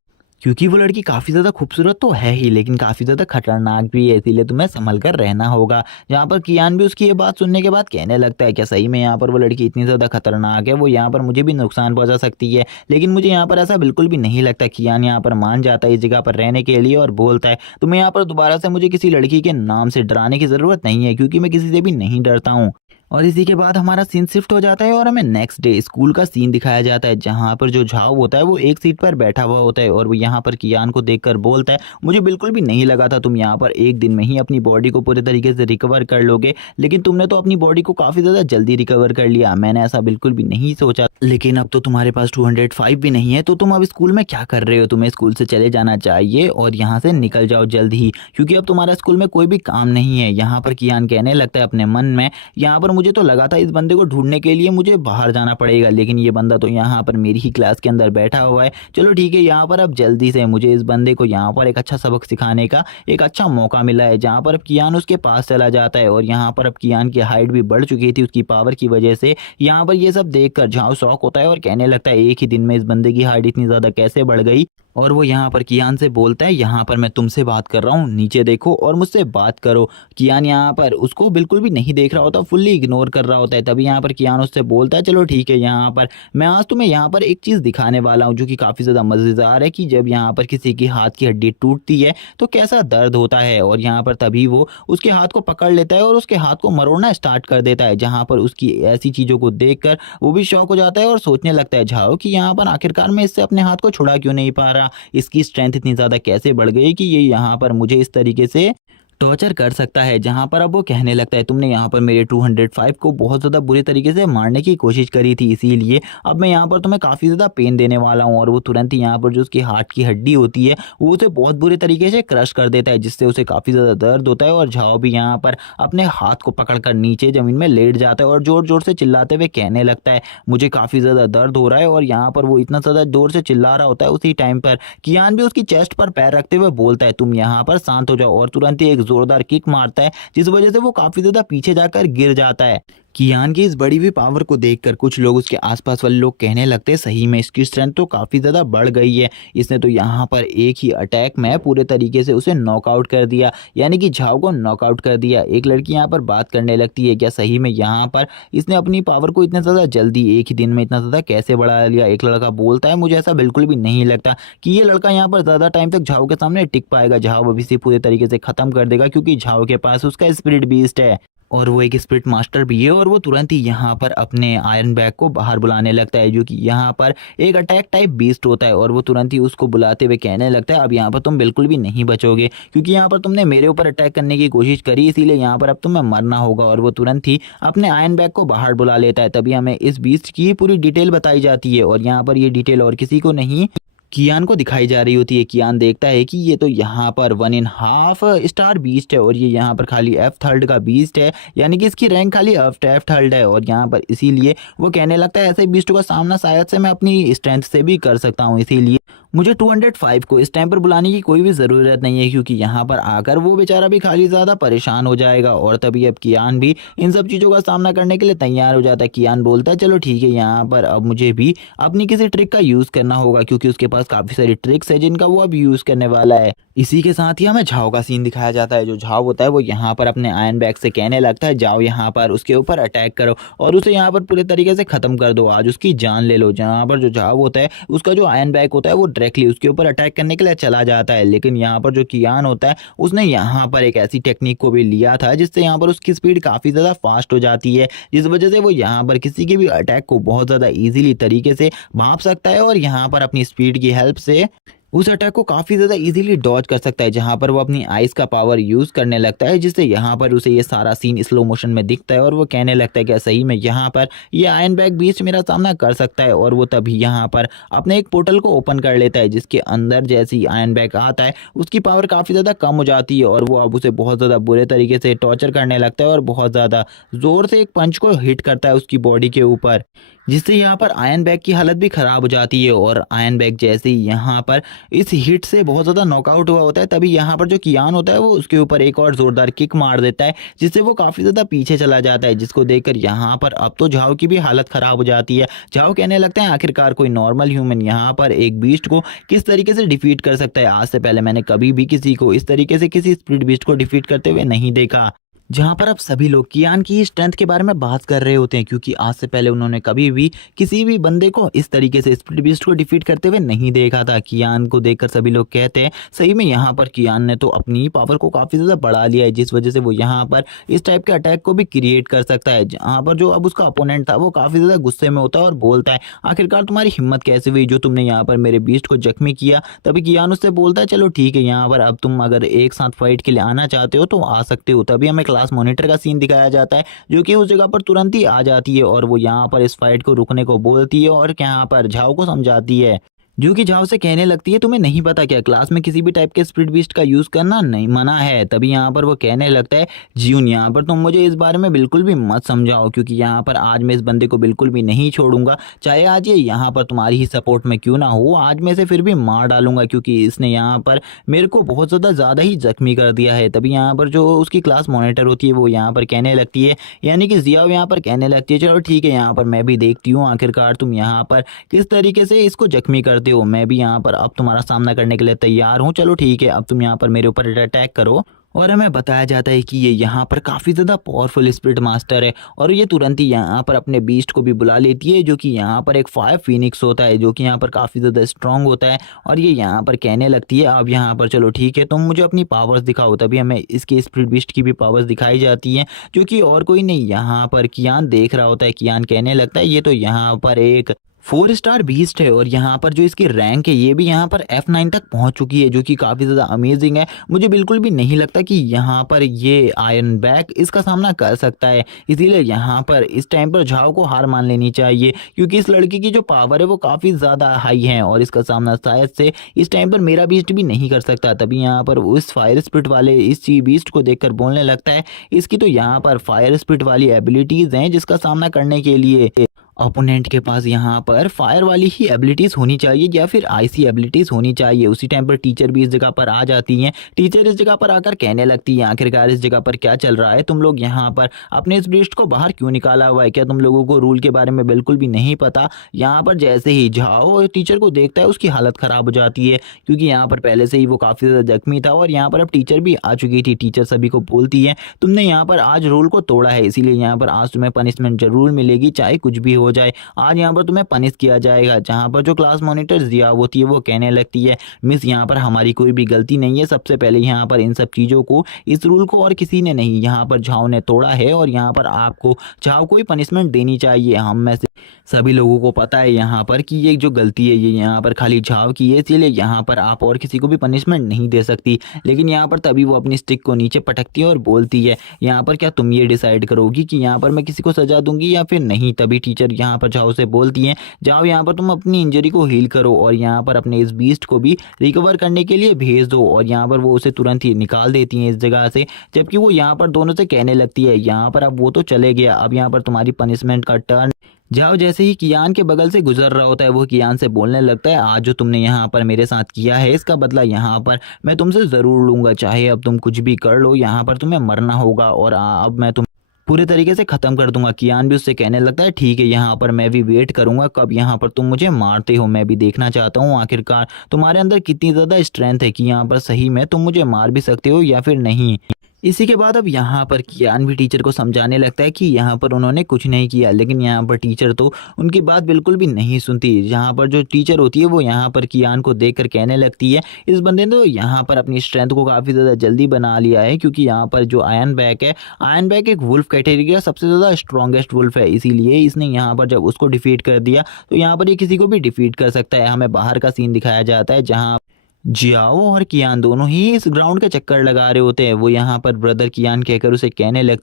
क्योंकि वो लड़की काफ़ी ज़्यादा खूबसूरत तो है ही, लेकिन काफ़ी ज़्यादा खतरनाक भी है, इसीलिए तुम्हें संभल कर रहना होगा। जहाँ पर कियान भी उसकी ये बात सुनने के बाद कहने लगता है, क्या सही में यहाँ पर वो लड़की इतनी ज़्यादा खतरनाक है, वो यहाँ पर मुझे भी नुकसान पहुँचा सकती है। लेकिन मुझे यहाँ पर ऐसा बिल्कुल भी नहीं लगता। कियान यहाँ पर मान जाता है इस जगह पर रहने के लिए और बोलता है, तुम्हें यहाँ पर दोबारा से मुझे किसी लड़की के नाम से डराने की ज़रूरत नहीं है, क्योंकि मैं किसी से भी नहीं डरता हूँ। और इसी के बाद हमारा सीन शिफ्ट हो जाता है और हमें नेक्स्ट डे स्कूल का सीन दिखाया जाता है, जहाँ पर जो झाव होता है वो एक सीट पर बैठा हुआ होता है और वो यहाँ पर कियान को देखकर बोलता है, मुझे बिल्कुल भी नहीं लगा था तुम यहाँ पर एक दिन में ही अपनी बॉडी को पूरे तरीके से रिकवर कर लोगे, लेकिन तुमने तो अपनी बॉडी को काफ़ी ज़्यादा जल्दी रिकवर कर लिया, मैंने ऐसा बिल्कुल भी नहीं सोचा। लेकिन अब तो तुम्हारे पास 205 भी नहीं है, तो तुम अब स्कूल में क्या कर रहे हो, तुम्हें स्कूल से चले जाना चाहिए और यहाँ से निकल जाओ जल्द ही, क्योंकि अब तुम्हारा स्कूल में कोई भी काम नहीं है। यहाँ पर कियान कहने लगता है अपने मन में, यहाँ पर मुझे तो लगा था इस बंदे को ढूंढने के लिए मुझे बाहर जाना पड़ेगा, लेकिन ये बंदा तो यहाँ पर मेरी ही क्लास के अंदर बैठा हुआ है। चलो ठीक है, यहाँ पर अब जल्दी से मुझे इस बंदे को यहाँ पर एक अच्छा सबक सिखाने का एक अच्छा मौका मिला है। जहाँ पर अब कियान उसके पास चला जाता है और यहाँ पर अब कियान की हाइट भी बढ़ चुकी थी उसकी पावर की वजह से। यहाँ पर ये सब देखकर झाओ शौक होता है और कहने लगता है, एक ही दिन में इस बंदे की हाइट इतनी ज़्यादा कैसे बढ़ गई। और वो यहाँ पर कियान से बोलता है, यहाँ पर मैं तुमसे बात कर रहा हूँ, नीचे देखो और मुझसे बात करो। कियान यहाँ पर उसको बिल्कुल भी नहीं देख रहा होता, फुल्ली इग्नोर कर रहा होता है। तभी यहाँ पर कियान उससे बोलता है, चलो ठीक है, यहाँ पर मैं आज तुम्हें यहाँ पर एक चीज़ दिखाने वाला हूँ जो कि काफ़ी ज़्यादा मज़ेदार है, कि जब यहाँ पर किसी की हाथ की हड्डी टूटती है तो कैसा दर्द होता है। और यहाँ पर तभी वो उसके हाथ को पकड़ लेता है और उसके हाथ को मरोड़ना स्टार्ट कर देता है। जहाँ पर उसकी ऐसी चीज़ों को देख कर वो भी शौक हो जाता है और सोचने लगता है झाओ कि यहाँ पर आखिरकार मैं इससे अपने हाथ को छुड़ा क्यों नहीं पा रहा, इसकी स्ट्रेंथ इतनी ज़्यादा कैसे बढ़ गई कि ये यहाँ पर मुझे इस तरीके से टॉर्चर कर सकता है। जहाँ पर अब वो कहने लगता है, तुमने यहाँ पर मेरे 205 को बहुत ज़्यादा बुरी तरीके से मारने की कोशिश करी थी, इसीलिए अब मैं यहाँ पर तुम्हें काफ़ी ज़्यादा पेन देने वाला हूँ। और वो तुरंत ही यहाँ पर जो उसकी हार्ट की हड्डी होती है वो उसे बहुत बुरे तरीके से क्रश कर देता है, जिससे उसे काफ़ी ज़्यादा दर्द होता है। और झाओ भी यहाँ पर अपने हाथ को पकड़ कर नीचे ज़मीन में लेट जाता है और ज़ोर ज़ोर से चिल्लाते हुए कहने लगता है, मुझे काफ़ी ज़्यादा दर्द हो रहा है। और यहाँ पर वो इतना ज़्यादा जोर से चिल्ला रहा होता है, उसी टाइम पर कियान भी उसकी चेस्ट पर पैर रखते हुए बोलता है, तुम यहाँ पर शांत हो जाओ। और तुरंत ही एक ज़ोरदार किक मारता है, जिस वजह से वो काफी ज्यादा पीछे जाकर गिर जाता है। कियान की इस बड़ी हुई पावर को देखकर कुछ लोग, उसके आसपास वाले लोग कहने लगते हैं, सही में इसकी स्ट्रेंथ तो काफ़ी ज़्यादा बढ़ गई है, इसने तो यहाँ पर एक ही अटैक में पूरे तरीके से उसे नॉकआउट कर दिया, यानी कि झाओ को नॉकआउट कर दिया। एक लड़की यहाँ पर बात करने लगती है, क्या सही में यहाँ पर इसने अपनी पावर को इतना ज़्यादा जल्दी एक ही दिन में इतना ज़्यादा कैसे बढ़ा लिया। एक लड़का बोलता है, मुझे ऐसा बिल्कुल भी नहीं लगता कि ये लड़का यहाँ पर ज़्यादा टाइम तक झाओ के सामने टिक पाएगा। झाओ अभी से पूरे तरीके से ख़त्म कर देगा, क्योंकि झाओ के पास उसका स्पिरिट बीस्ट है और वो एक स्पिरिट मास्टर भी है। और वो तुरंत ही यहाँ पर अपने आयरन बैग को बाहर बुलाने लगता है, जो कि यहाँ पर एक अटैक टाइप बीस्ट होता है। और वो तुरंत ही उसको बुलाते हुए कहने लगता है, अब यहाँ पर तुम बिल्कुल भी नहीं बचोगे, क्योंकि यहाँ पर तुमने मेरे ऊपर अटैक करने की कोशिश करी, इसीलिए यहाँ पर अब तुम्हें मरना होगा। और वो तुरंत ही अपने आयरन बैग को बाहर बुला लेता है। तभी हमें इस बीस्ट की पूरी डिटेल बताई जाती है और यहाँ पर ये डिटेल और किसी को नहीं, कियान को दिखाई जा रही होती है। कियान देखता है कि ये तो यहाँ पर 1.5 स्टार बीस्ट है और ये यहाँ पर खाली एफ थर्ड का बीस्ट है, यानी कि इसकी रैंक खाली एफ थर्ड है। और यहाँ पर इसीलिए वो कहने लगता है ऐसे बीस्ट का सामना शायद से मैं अपनी स्ट्रेंथ से भी कर सकता हूँ, इसीलिए मुझे 205 को इस टाइम पर बुलाने की कोई भी ज़रूरत नहीं है, क्योंकि यहाँ पर आकर वो बेचारा भी खाली ज़्यादा परेशान हो जाएगा। और तभी अब कियान भी इन सब चीज़ों का सामना करने के लिए तैयार हो जाता है। कियान बोलता है चलो ठीक है, यहाँ पर अब मुझे भी अपनी किसी ट्रिक का यूज़ करना होगा, क्योंकि उसके पास काफ़ी सारी ट्रिक्स है जिनका वो अब यूज़ करने वाला है। इसी के साथ ही हमें झाओ का सीन दिखाया जाता है। जो झाओ होता है वो यहाँ पर अपने आयरन बैग से कहने लगता है जाओ यहाँ पर उसके ऊपर अटैक करो और उसे यहाँ पर पूरे तरीके से ख़त्म कर दो, आज उसकी जान ले लो। जहाँ पर जो झाओ होता है उसका जो आयरन बैग होता है वो डायरेक्टली उसके ऊपर अटैक करने के लिए चला जाता है। लेकिन यहाँ पर जो कियान होता है उसने यहाँ पर एक ऐसी टेक्निक को भी लिया था जिससे यहाँ पर उसकी स्पीड काफ़ी ज़्यादा फास्ट हो जाती है, जिस वजह से वो यहाँ पर किसी के भी अटैक को बहुत ज़्यादा ईजिली तरीके से भांप सकता है और यहाँ पर अपनी स्पीड की हेल्प से उस अटैक को काफ़ी ज़्यादा इजीली डॉज कर सकता है। जहाँ पर वो अपनी आइज़ का पावर यूज़ करने लगता है, जिससे यहाँ पर उसे ये सारा सीन स्लो मोशन में दिखता है और वो कहने लगता है कि सही में यहाँ पर ये आयरन बैग बीस्ट मेरा सामना कर सकता है। और वो तभी यहाँ पर अपने एक पोर्टल को ओपन कर लेता है, जिसके अंदर जैसे ही आयरन बैग आता है उसकी पावर काफ़ी ज़्यादा कम हो जाती है और वो अब उसे बहुत ज़्यादा बुरे तरीके से टॉर्चर करने लगता है और बहुत ज़्यादा ज़ोर से एक पंच को हिट करता है उसकी बॉडी के ऊपर, जिससे यहाँ पर आयरन बैग की हालत भी ख़राब हो जाती है। और आयरन बैग जैसे ही यहाँ पर इस हिट से बहुत ज़्यादा नॉकआउट हुआ होता है, तभी यहाँ पर जो कियान होता है वो उसके ऊपर एक और ज़ोरदार किक मार देता है, जिससे वो काफ़ी ज़्यादा पीछे चला जाता है। जिसको देखकर यहाँ पर अब तो झाओ की भी हालत ख़राब हो जाती है। झाओ कहने लगता है आखिरकार कोई नॉर्मल ह्यूमन यहाँ पर एक बीस्ट को किस तरीके से डिफीट कर सकता है। आज से पहले मैंने कभी भी किसी को इस तरीके से किसी स्प्लिट बीस्ट को डिफीट करते हुए नहीं देखा। जहाँ पर अब सभी लोग कियान की स्ट्रेंथ के बारे में बात कर रहे होते हैं, क्योंकि आज से पहले उन्होंने कभी भी किसी भी बंदे को इस तरीके से स्प्लिट बीस्ट को डिफीट करते हुए नहीं देखा था। कियान को देखकर सभी लोग कहते हैं सही में यहाँ पर कियान ने तो अपनी पावर को काफ़ी ज़्यादा बढ़ा लिया है, जिस वजह से वो यहाँ पर इस टाइप के अटैक को भी क्रिएट कर सकता है। जहाँ पर जो अब उसका अपोनेंट था वो काफ़ी ज़्यादा गुस्से में होता है और बोलता है आखिरकार तुम्हारी हिम्मत कैसे हुई जो तुमने यहाँ पर मेरे बीस्ट को जख्मी किया। तभी कियान उससे बोलता है चलो ठीक है, यहाँ पर अब तुम अगर एक साथ फाइट के लिए आना चाहते हो तो आ सकते हो। तभी हमें क्लास मॉनिटर का सीन दिखाया जाता है, जो कि उस जगह पर तुरंत ही आ जाती है और वो यहाँ पर इस फाइट को रुकने को बोलती है और यहाँ पर झाओ को समझाती है, जो कि झाओ से कहने लगती है तुम्हें नहीं पता क्या क्लास में किसी भी टाइप के स्प्लिट बीस्ट का यूज़ करना नहीं मना है। तभी यहाँ पर वो कहने लगता है जियून यहाँ पर तुम मुझे इस बारे में बिल्कुल भी मत समझाओ, क्योंकि यहाँ पर आज मैं इस बंदे को बिल्कुल भी नहीं छोड़ूंगा, चाहे आज ये यहाँ पर तुम्हारी ही सपोर्ट में क्यों ना हो, आज मैं इसे फिर भी मार डालूंगा, क्योंकि इसने यहाँ पर मेरे को बहुत ज़्यादा ही जख्मी कर दिया है। तभी यहाँ पर जो उसकी क्लास मॉनिटर होती है वो यहाँ पर कहने लगती है, यानी कि जियाओ यहाँ पर कहने लगती है चलो ठीक है, यहाँ पर मैं भी देखती हूँ आखिरकार तुम यहाँ पर किस तरीके से इसको जख्मी करते हो। मैं भी यहाँ पर अब तुम्हारा सामना करने के लिए तैयार हूँ, चलो ठीक है अब तुम यहाँ पर मेरे ऊपर अटैक करो। और हमें बताया जाता है कि ये यहाँ पर काफ़ी ज़्यादा पावरफुल स्पिरिट मास्टर है और ये तुरंत ही यहाँ पर अपने बीस्ट को भी बुला लेती है, जो कि यहाँ पर एक फायर फिनिक्स होता है, जो कि यहाँ पर काफ़ी ज़्यादा स्ट्रांग होता है। और ये यहाँ पर कहने लगती है अब यहाँ पर चलो ठीक है तुम मुझे अपनी पावर्स दिखाओ। तभी हमें इसके स्पिरिट बीस्ट की भी पावर्स दिखाई जाती हैं, जो कि और कोई नहीं यहाँ पर कियान देख रहा होता है। कियान कहने लगता है ये तो यहाँ पर एक 4 स्टार बीस्ट है और यहाँ पर जो इसकी रैंक है ये भी यहाँ पर F9 तक पहुँच चुकी है, जो कि काफ़ी ज़्यादा अमेजिंग है। मुझे बिल्कुल भी नहीं लगता कि यहाँ पर ये आयरन बैग इसका सामना कर सकता है, इसीलिए यहाँ पर इस टाइम पर झाओ को हार मान लेनी चाहिए, क्योंकि इस लड़की की जो पावर है वो काफ़ी ज़्यादा हाई है और इसका सामना शायद से इस टाइम पर मेरा बीस्ट भी नहीं कर सकता। तभी यहाँ पर उस फायर स्पिरिट वाले इस बीस्ट को देखकर बोलने लगता है इसकी तो यहाँ पर फायर स्पिरिट वाली एबिलिटीज़ हैं, जिसका सामना करने के लिए ओपोनेंट के पास यहाँ पर फायर वाली ही एबिलिटीज़ होनी चाहिए या फिर आईसी एबिलिटीज़ होनी चाहिए। उसी टाइम पर टीचर भी इस जगह पर आ जाती हैं। टीचर इस जगह पर आकर कहने लगती है आखिरकार इस जगह पर क्या चल रहा है, तुम लोग यहाँ पर अपने इस ब्रीस्ट को बाहर क्यों निकाला हुआ है, क्या तुम लोगों को रूल के बारे में बिल्कुल भी नहीं पता। यहाँ पर जैसे ही झाओ टीचर को देखता है उसकी हालत ख़राब हो जाती है, क्योंकि यहाँ पर पहले से ही वो काफ़ी ज़्यादा जख्मी था और यहाँ पर अब टीचर भी आ चुकी थी। टीचर सभी को बोलती है तुमने यहाँ पर आज रूल को तोड़ा है, इसीलिए यहाँ पर आज तुम्हें पनिशमेंट जरूर मिलेगी, चाहे कुछ भी हो जाए आज यहाँ पर तुम्हें पनिश किया जाएगा। जहाँ पर जो क्लास मॉनिटर जिया होती है वो कहने लगती है मिस यहाँ पर हमारी कोई भी गलती नहीं है, सबसे पहले यहाँ पर इन सब चीज़ों को इस रूल को और किसी ने नहीं, यहाँ पर झाओ ने तोड़ा है और यहाँ पर आपको झाओ को ही पनिशमेंट देनी चाहिए। हम में से सभी लोगों को पता है यहाँ पर कि ये जो गलती है ये यहाँ पर खाली झाव की है, इसीलिए यहाँ पर आप और किसी को भी पनिशमेंट नहीं दे सकती। लेकिन यहाँ पर तभी वो अपनी स्टिक को नीचे पटकती है और बोलती है, यहाँ पर क्या तुम ये डिसाइड करोगी कि यहाँ पर मैं किसी को सजा दूंगी या फिर नहीं। तभी टीचर यहाँ पर झाव से बोलती है, जाओ यहाँ पर तुम अपनी इंजरी को हील करो और यहाँ पर अपने इस बीस्ट को भी रिकवर करने के लिए भेज दो। और यहाँ पर वो उसे तुरंत ही निकाल देती हैं इस जगह से। जबकि वो यहाँ पर दोनों से कहने लगती है, यहाँ पर अब वो तो चले गया, अब यहाँ पर तुम्हारी पनिशमेंट का टर्न। जाओ जैसे ही कियान के बगल से गुजर रहा होता है वो कियान से बोलने लगता है, आज जो तुमने यहाँ पर मेरे साथ किया है इसका बदला यहाँ पर मैं तुमसे ज़रूर लूँगा, चाहे अब तुम कुछ भी कर लो, यहाँ पर तुम्हें मरना होगा और अब मैं तुम पूरे तरीके से ख़त्म कर दूंगा। कियान भी उससे कहने लगता है, ठीक है यहाँ पर मैं भी वेट करूंगा कब यहाँ पर तुम मुझे मारते हो, मैं भी देखना चाहता हूँ आखिरकार तुम्हारे अंदर कितनी ज़्यादा स्ट्रेंथ है कि यहाँ पर सही में तुम मुझे मार भी सकते हो या फिर नहीं। इसी के बाद अब यहाँ पर कियान भी टीचर को समझाने लगता है कि यहाँ पर उन्होंने कुछ नहीं किया, लेकिन यहाँ पर टीचर तो उनकी बात बिल्कुल भी नहीं सुनती। यहाँ पर जो टीचर होती है वो यहाँ पर कियान को देखकर कहने लगती है, इस बंदे ने तो यहाँ पर अपनी स्ट्रेंथ को काफ़ी ज़्यादा जल्दी बना लिया है, क्योंकि यहाँ पर जो आयरन बैक है, आयरन बैक एक वुल्फ कैटेगरी का सबसे ज़्यादा स्ट्रॉन्गेस्ट वुल्फ है, इसीलिए इसने यहाँ पर जब उसको डिफीट कर दिया तो यहाँ पर ये किसी को भी डिफीट कर सकता है। हमें बाहर का सीन दिखाया जाता है जहाँ जियाओ और कियान दोनों ही इस ग्राउंड का चक्कर लगा रहे होते हैं। वो यहाँ पर ब्रदर कियान कहकर उसे कहने लग,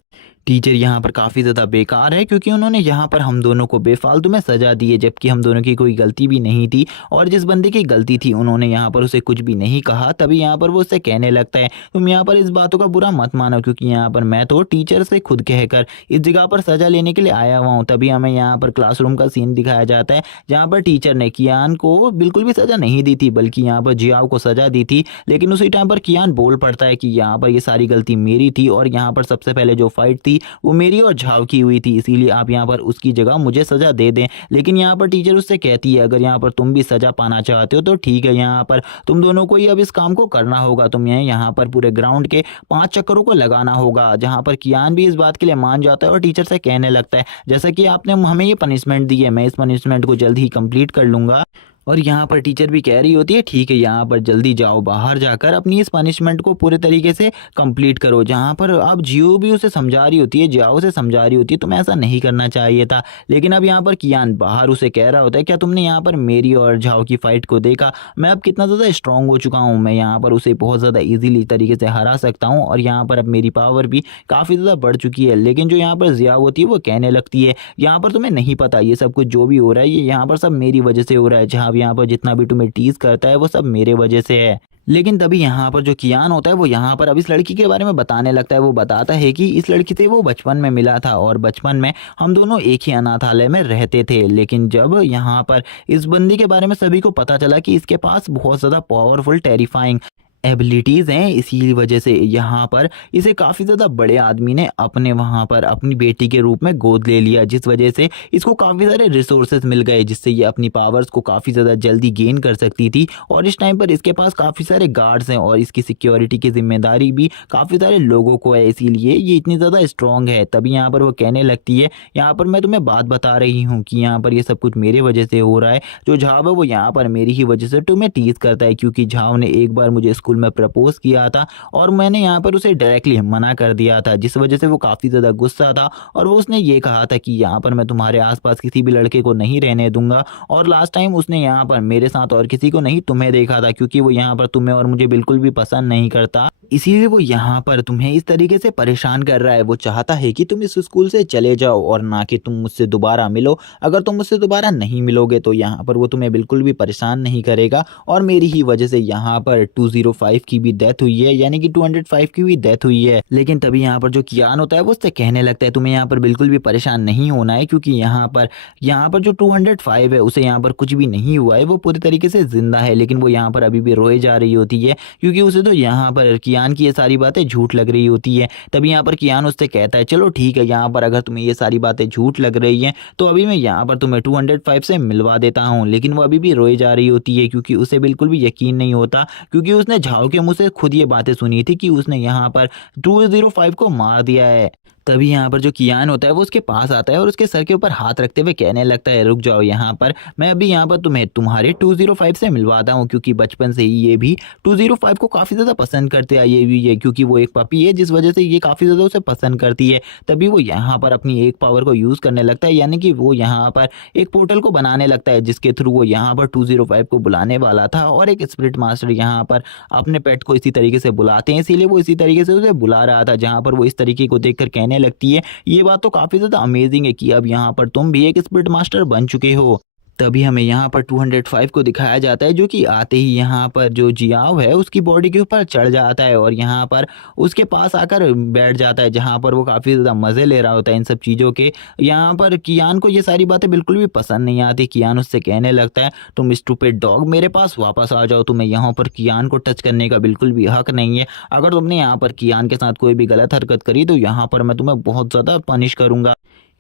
टीचर यहाँ पर काफ़ी ज़्यादा बेकार है, क्योंकि उन्होंने यहाँ पर हम दोनों को बेफालतू में सजा दी है, जबकि हम दोनों की कोई गलती भी नहीं थी और जिस बंदे की गलती थी उन्होंने यहाँ पर उसे कुछ भी नहीं कहा। तभी यहाँ पर वो उससे कहने लगता है, तुम यहाँ पर इस बातों का बुरा मत मानो, क्योंकि यहाँ पर मैं तो टीचर से खुद कहकर इस जगह पर सजा लेने के लिए आया हुआ हूँ। तभी हमें यहाँ पर क्लासरूम का सीन दिखाया जाता है जहाँ पर टीचर ने कियान को बिल्कुल भी सजा नहीं दी थी, बल्कि यहाँ पर जियाओ को सजा दी थी। लेकिन उसी टाइम पर कियान बोल पड़ता है कि यहाँ पर ये सारी गलती मेरी थी और यहाँ पर सबसे पहले जो फाइट थी वो मेरी और झाव की हुई थी, इसीलिए आप यहाँ पर उसकी जगह मुझे सजा दे दें। लेकिन यहाँ पर टीचर उससे कहती है, अगर यहाँ पर तुम भी सजा पाना चाहते हो तो ठीक है, यहाँ पर तुम दोनों को ही अब इस काम को करना होगा, तुम्हें यहाँ पर पूरे ग्राउंड के 5 चक्करों को लगाना होगा। जहाँ पर कियान भी इस बात के लिए मान जाता है और टीचर से कहने लगता है, जैसा कि आपने हमें ये पनिशमेंट दी है मैं इस पनिशमेंट को जल्द ही कंप्लीट कर लूँगा। और यहाँ पर टीचर भी कह रही होती है, ठीक है यहाँ पर जल्दी जाओ, बाहर जाकर अपनी इस पनिशमेंट को पूरे तरीके से कंप्लीट करो। जहाँ पर अब जियो भी उसे समझा रही होती है, जियाओ से समझा रही होती है तुम्हें ऐसा नहीं करना चाहिए था। लेकिन अब यहाँ पर कियान बाहर उसे कह रहा होता है, क्या तुमने यहाँ पर मेरी और झाओ की फाइट को देखा, मैं अब कितना ज़्यादा स्ट्रॉन्ग हो चुका हूँ, मैं यहाँ पर उसे बहुत ज़्यादा ईजिली तरीके से हरा सकता हूँ और यहाँ पर अब मेरी पावर भी काफ़ी ज़्यादा बढ़ चुकी है। लेकिन जो यहाँ पर जिया होती है वो कहने लगती है, यहाँ पर तुम्हें नहीं पता ये सब कुछ जो भी हो रहा है ये यहाँ पर सब मेरी वजह से हो रहा है, जहाँ यहाँ पर जितना भी तुम्हें टीज करता है वो सब मेरे वजह से है। लेकिन तभी यहाँ पर जो कियान होता है वो यहाँ पर अब इस लड़की के बारे में बताने लगता है। वो बताता है कि इस लड़की से वो बचपन में मिला था और बचपन में हम दोनों एक ही अनाथालय में रहते थे। लेकिन जब यहाँ पर इस बंदी के बारे में सभी को पता चला कि इसके पास बहुत ज़्यादा पावरफुल टेरिफाइंग एबिलिटीज़ हैं, इसी वजह से यहाँ पर इसे काफ़ी ज़्यादा बड़े आदमी ने अपने वहाँ पर अपनी बेटी के रूप में गोद ले लिया, जिस वजह से इसको काफ़ी सारे रिसोर्सेज मिल गए जिससे ये अपनी पावर्स को काफ़ी ज़्यादा जल्दी गेन कर सकती थी। और इस टाइम पर इसके पास काफ़ी सारे गार्ड्स हैं और इसकी सिक्योरिटी की जिम्मेदारी भी काफ़ी सारे लोगों को है, इसीलिए ये इतनी ज़्यादा स्ट्रॉन्ग है। तभी यहाँ पर वो कहने लगती है, यहाँ पर मैं तुम्हें बात बता रही हूँ कि यहाँ पर ये सब कुछ मेरे वजह से हो रहा है। जो झाव है वो यहाँ पर मेरी ही वजह से तुम्हें टीज करता है, क्योंकि झाव ने एक बार मुझे स्कूल में प्रपोज किया था और मैंने यहाँ पर उसे डायरेक्टली मना कर दिया था, जिस वजह से वो काफ़ी ज़्यादा गुस्सा था और वो उसने ये कहा था कि यहाँ पर मैं तुम्हारे आसपास किसी भी लड़के को नहीं रहने दूंगा। और लास्ट टाइम उसने यहाँ पर मेरे साथ और किसी को नहीं तुम्हें देखा था, क्योंकि वो यहाँ पर तुम्हें और मुझे बिल्कुल भी पसंद नहीं करता, इसीलिए वो यहाँ पर तुम्हें इस तरीके से परेशान कर रहा है। वो चाहता है कि तुम इस स्कूल से चले जाओ और ना कि तुम मुझसे दोबारा मिलो। अगर तुम मुझसे दोबारा नहीं मिलोगे तो यहाँ पर वो तुम्हें बिल्कुल भी परेशान नहीं करेगा और मेरी ही वजह से यहाँ पर 205 की भी डेथ हुई है, यानी कि 205 की भी डेथ हुई है। लेकिन तभी यहाँ पर जो कियान होता है वो उससे कहने लगता है, तुम्हें यहाँ पर बिल्कुल भी परेशान नहीं होना है, क्योंकि यहाँ पर जो 205 है उसे यहाँ पर कुछ भी नहीं हुआ है, वो पूरी तरीके से जिंदा है। लेकिन वो यहाँ पर अभी भी रोए जा रही होती है, क्योंकि उसे तो यहाँ पर कियान की ये सारी बातें झूठ लग रही होती है। तभी यहाँ पर कियान उससे कहता है, चलो ठीक है, यहाँ पर अगर तुम्हें ये सारी बातें झूठ लग रही हैं तो अभी मैं यहाँ पर तुम्हें 205 से मिलवा देता हूँ। लेकिन वो अभी भी रोए जा रही होती है, क्योंकि उसे बिल्कुल भी यकीन नहीं होता, क्योंकि उसने झाओ के मुँह से खुद ये बातें सुनी थी कि उसने यहाँ पर 205 को मार दिया है। तभी यहाँ पर जो कियान होता है वो उसके पास आता है और उसके सर के ऊपर हाथ रखते हुए कहने लगता है, रुक जाओ यहाँ पर, मैं अभी यहाँ पर तुम्हें तुम्हारे 205 से मिलवाता हूँ, क्योंकि बचपन से ही ये भी 205 को काफ़ी ज़्यादा पसंद करते आई हुई है, क्योंकि वो एक पपी है जिस वजह से ये काफ़ी ज़्यादा उसे पसंद करती है। तभी वो यहाँ पर अपनी एक पावर को यूज़ करने लगता है, यानी कि वो यहाँ पर एक पोर्टल को बनाने लगता है जिसके थ्रू वो यहाँ पर 205 को बुलाने वाला था। और एक स्पिरिट मास्टर यहाँ पर अपने पेट को इसी तरीके से बुलाते हैं, इसीलिए वो इसी तरीके से उसे बुला रहा था, जहाँ पर वो इस तरीके को देखकर कहने लगती है, ये बात तो काफ़ी ज़्यादा अमेजिंग है कि अब यहाँ पर तुम भी एक स्पिरिट मास्टर बन चुके हो। तभी हमें यहाँ पर 205 को दिखाया जाता है, जो कि आते ही यहाँ पर जो जियाओ है उसकी बॉडी के ऊपर चढ़ जाता है और यहाँ पर उसके पास आकर बैठ जाता है, जहाँ पर वो काफ़ी ज़्यादा मज़े ले रहा होता है इन सब चीज़ों के। यहाँ पर कियान को ये सारी बातें बिल्कुल भी पसंद नहीं आती। कियान उससे कहने लगता है, तुम स्टूपिड डॉग, मेरे पास वापस आ जाओ, तुम्हें यहाँ पर कियान को टच करने का बिल्कुल भी हक नहीं है। अगर तुमने यहाँ पर कियान के साथ कोई भी गलत हरकत करी तो यहाँ पर मैं तुम्हें बहुत ज़्यादा पनिश करूँगा।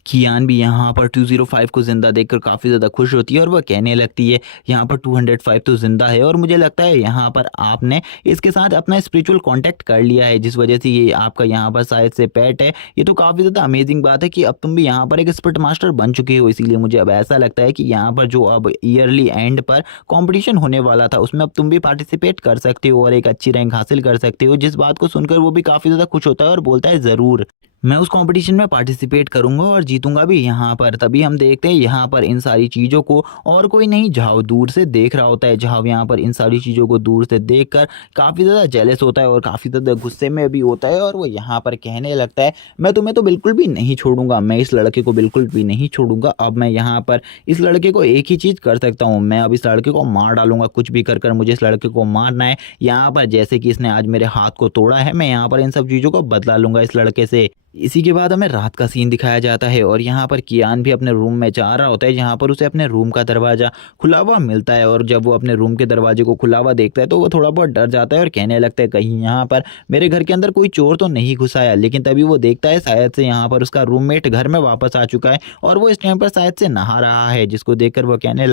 कियान भी यहाँ पर 205 को ज़िंदा देखकर काफ़ी ज़्यादा खुश होती है और वह कहने लगती है, यहाँ पर 205 तो ज़िंदा है और मुझे लगता है यहाँ पर आपने इसके साथ अपना स्पिरिचुअल कांटेक्ट कर लिया है, जिस वजह से ये आपका यहाँ पर शायद से पेट है। ये तो काफ़ी ज़्यादा अमेजिंग बात है कि अब तुम भी यहाँ पर एक स्पिरिट मास्टर बन चुके हो। इसीलिए मुझे अब ऐसा लगता है कि यहाँ पर जो अब ईयरली एंड पर कॉम्पिटिशन होने वाला था उसमें अब तुम भी पार्टिसिपेट कर सकते हो और एक अच्छी रैंक हासिल कर सकते हो। जिस बात को सुनकर वो भी काफ़ी ज़्यादा खुश होता है और बोलता है, ज़रूर मैं उस कंपटीशन में पार्टिसिपेट करूंगा और जीतूंगा भी यहाँ पर। तभी हम देखते हैं यहाँ पर इन सारी चीज़ों को और कोई नहीं, झाव दूर से देख रहा होता है। झाव यहाँ पर इन सारी चीज़ों को दूर से देखकर काफ़ी ज़्यादा जेलस होता है और काफ़ी ज़्यादा गुस्से में भी होता है और वो यहाँ पर कहने लगता है, मैं तुम्हें तो बिल्कुल भी नहीं छोड़ूंगा, मैं इस लड़के को बिल्कुल भी नहीं छोड़ूंगा। अब मैं यहाँ पर इस लड़के को एक ही चीज़ कर सकता हूँ, मैं अब इस लड़के को मार डालूंगा, कुछ भी कर कर मुझे इस लड़के को मारना है। यहाँ पर जैसे कि इसने आज मेरे हाथ को तोड़ा है, मैं यहाँ पर इन सब चीज़ों को बदला लूंगा इस लड़के से। इसी के बाद हमें रात का सीन दिखाया जाता है और यहाँ पर कियान भी अपने रूम में जा रहा होता है, जहाँ पर उसे अपने रूम का दरवाज़ा खुला हुआ मिलता है। और जब वो अपने रूम के दरवाजे को खुला हुआ देखता है तो वो थोड़ा बहुत डर जाता है और कहने लगता है, कहीं यहाँ पर मेरे घर के अंदर कोई चोर तो नहीं घुस आया। लेकिन तभी वो देखता है शायद से यहाँ पर उसका रूममेट घर में वापस आ चुका है और वो इस टाइम पर शायद से नहा रहा है, जिसको देखकर वो कहने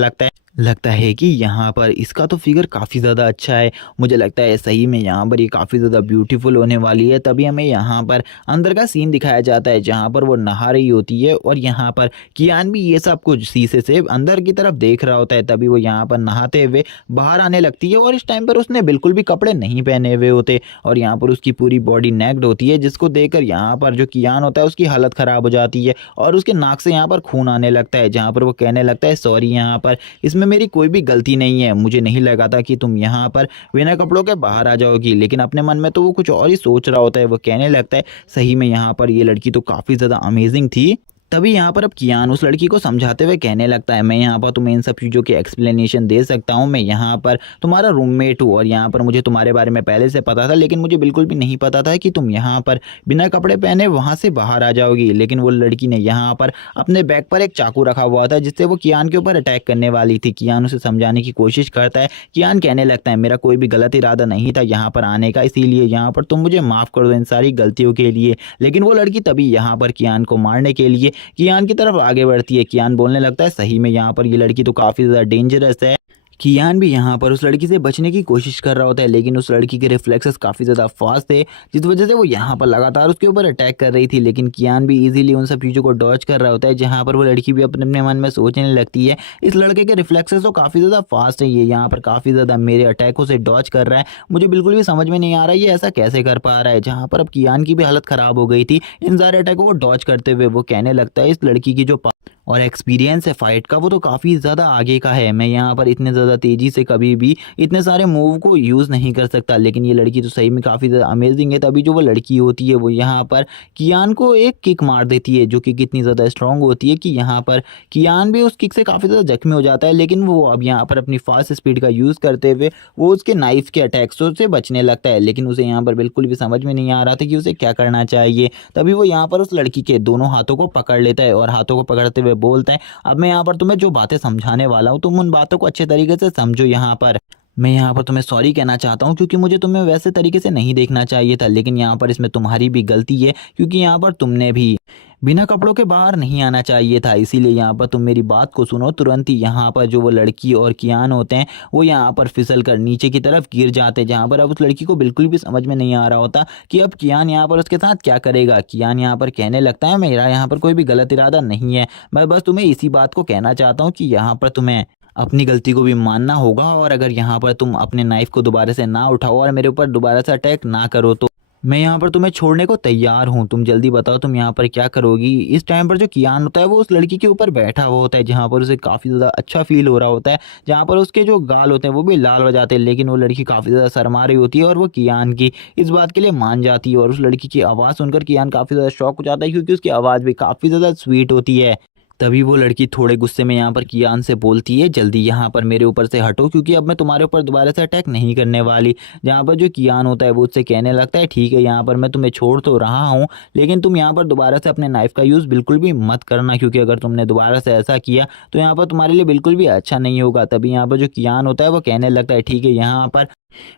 लगता है कि यहाँ पर इसका तो फिगर काफ़ी ज़्यादा अच्छा है, मुझे लगता है सही में यहाँ पर ये काफ़ी ज़्यादा ब्यूटीफुल होने वाली है। तभी हमें यहाँ पर अंदर का सीन दिखाया जाता है, जहाँ पर वो नहा रही होती है और यहाँ पर कियान भी ये सब कुछ शीशे से अंदर की तरफ देख रहा होता है। तभी वो यहाँ पर नहाते हुए बाहर आने लगती है और इस टाइम पर उसने बिल्कुल भी कपड़े नहीं पहने हुए होते और यहाँ पर उसकी पूरी बॉडी नेक्ड होती है, जिसको देखकर यहाँ पर जो कियान होता है उसकी हालत ख़राब हो जाती है और उसके नाक से यहाँ पर खून आने लगता है, जहाँ पर वो कहने लगता है, सॉरी, यहाँ पर इसमें मेरी कोई भी गलती नहीं है, मुझे नहीं लगा था कि तुम यहाँ पर बिना कपड़ों के बाहर आ जाओगी। लेकिन अपने मन में तो वो कुछ और ही सोच रहा होता है। वो कहने लगता है, सही में यहाँ पर ये लड़की तो काफ़ी ज़्यादा अमेजिंग थी। तभी यहाँ पर अब कियान उस लड़की को समझाते हुए कहने लगता है, मैं यहाँ पर तुम्हें इन सब चीज़ों की एक्सप्लेनेशन दे सकता हूँ, मैं यहाँ पर तुम्हारा रूममेट हूँ और यहाँ पर मुझे तुम्हारे बारे में पहले से पता था, लेकिन मुझे बिल्कुल भी नहीं पता था कि तुम यहाँ पर बिना कपड़े पहने वहाँ से बाहर आ जाओगी। लेकिन वो लड़की ने यहाँ पर अपने बैग पर एक चाकू रखा हुआ था, जिससे वो कियान के ऊपर अटैक करने वाली थी। कियान उसे समझाने की कोशिश करता है, कियान कहने लगता है, मेरा कोई भी गलत इरादा नहीं था यहाँ पर आने का, इसीलिए यहाँ पर तुम मुझे माफ़ कर दो इन सारी गलतियों के लिए। लेकिन वो लड़की तभी यहाँ पर कियान को मारने के लिए कियान की तरफ आगे बढ़ती है। कियान बोलने लगता है, सही में यहाँ पर ये लड़की तो काफ़ी ज़्यादा डेंजरस है। कियान भी यहाँ पर उस लड़की से बचने की कोशिश कर रहा होता है, लेकिन उस लड़की के रिफ्लेक्सेस काफ़ी ज़्यादा फास्ट थे, जिस वजह से वो यहाँ पर लगातार उसके ऊपर अटैक कर रही थी। लेकिन कियान भी इजीली उन सब चीज़ों को डॉज कर रहा होता है, जहाँ पर वो लड़की भी अपने अपने मन में सोचने लगती है, इस लड़के के रिफ्लेक्सेस तो काफ़ी ज़्यादा फास्ट है, ये यहाँ पर काफ़ी ज़्यादा मेरे अटैकों से डॉज कर रहा है, मुझे बिल्कुल भी समझ में नहीं आ रहा है ये ऐसा कैसे कर पा रहा है। जहाँ पर अब कियान की भी हालत ख़राब हो गई थी इन सारे अटैकों को डॉज करते हुए। वो कहने लगता है, इस लड़की की जो और एक्सपीरियंस है फाइट का वो तो काफ़ी ज़्यादा आगे का है, मैं यहाँ पर इतने ज़्यादा तेज़ी से कभी भी इतने सारे मूव को यूज़ नहीं कर सकता। लेकिन ये लड़की तो सही में काफ़ी ज़्यादा अमेजिंग है। तभी जो वो लड़की होती है वो यहाँ पर कियान को एक किक मार देती है, जो कि कितनी ज़्यादा स्ट्रॉन्ग होती है कि यहाँ पर कियान भी उस किक से काफ़ी ज़्यादा जख्मी हो जाता है। लेकिन वो अब यहाँ पर अपनी फास्ट स्पीड का यूज़ करते हुए वो उसके नाइफ के अटैक्सों से बचने लगता है, लेकिन उसे यहाँ पर बिल्कुल भी समझ में नहीं आ रहा था कि उसे क्या करना चाहिए। तभी वो यहाँ पर उस लड़की के दोनों हाथों को पकड़ लेता है और हाथों को पकड़ते हुए बोलता है, अब मैं यहाँ पर तुम्हें जो बातें समझाने वाला हूँ तुम उन बातों को अच्छे तरीके से समझो। यहाँ पर मैं यहाँ पर तुम्हें सॉरी कहना चाहता हूँ, क्योंकि मुझे तुम्हें वैसे तरीके से नहीं देखना चाहिए था, लेकिन यहाँ पर इसमें तुम्हारी भी गलती है, क्योंकि यहाँ पर तुमने भी बिना कपड़ों के बाहर नहीं आना चाहिए था। इसीलिए यहाँ पर तुम मेरी बात को सुनो। तुरंत ही यहाँ पर जो वो लड़की और कियान होते हैं वो यहाँ पर फिसल कर नीचे की तरफ गिर जाते हैं, जहाँ पर अब उस लड़की को बिल्कुल भी समझ में नहीं आ रहा होता कि अब कियान यहाँ पर उसके साथ क्या करेगा। कियान यहाँ पर कहने लगता है मेरा यहाँ पर कोई भी गलत इरादा नहीं है, मैं बस तुम्हें इसी बात को कहना चाहता हूँ कि यहाँ पर तुम्हें अपनी गलती को भी मानना होगा, और अगर यहाँ पर तुम अपने नाइफ को दोबारा से ना उठाओ और मेरे ऊपर दोबारा से अटैक ना करो तो मैं यहाँ पर तुम्हें छोड़ने को तैयार हूँ। तुम जल्दी बताओ तुम यहाँ पर क्या करोगी। इस टाइम पर जो कियान होता है वो उस लड़की के ऊपर बैठा हुआ होता है, जहाँ पर उसे काफ़ी ज़्यादा अच्छा फील हो रहा होता है, जहाँ पर उसके जो गाल होते हैं वो भी लाल हो जाते हैं। लेकिन वो लड़की काफ़ी ज़्यादा शर्मा रही होती है और वो कियान की इस बात के लिए मान जाती है। और उस लड़की की आवाज़ सुनकर कियान काफ़ी ज़्यादा शॉक हो जाता है, क्योंकि उसकी आवाज़ भी काफ़ी ज़्यादा स्वीट होती है। तभी वो लड़की थोड़े गुस्से में यहाँ पर कियान से बोलती है जल्दी यहाँ पर मेरे ऊपर से हटो, क्योंकि अब मैं तुम्हारे ऊपर दोबारा से अटैक नहीं करने वाली। जहाँ पर जो कियान होता है वो उससे कहने लगता है ठीक है यहाँ पर मैं तुम्हें छोड़ तो रहा हूँ, लेकिन तुम यहाँ पर दोबारा से अपने नाइफ का यूज़ बिल्कुल भी मत करना, क्योंकि अगर तुमने दोबारा से ऐसा किया तो यहाँ पर तुम्हारे लिए बिल्कुल भी अच्छा नहीं होगा। तभी यहाँ पर जो कियान होता है वो कहने लगता है ठीक है यहाँ पर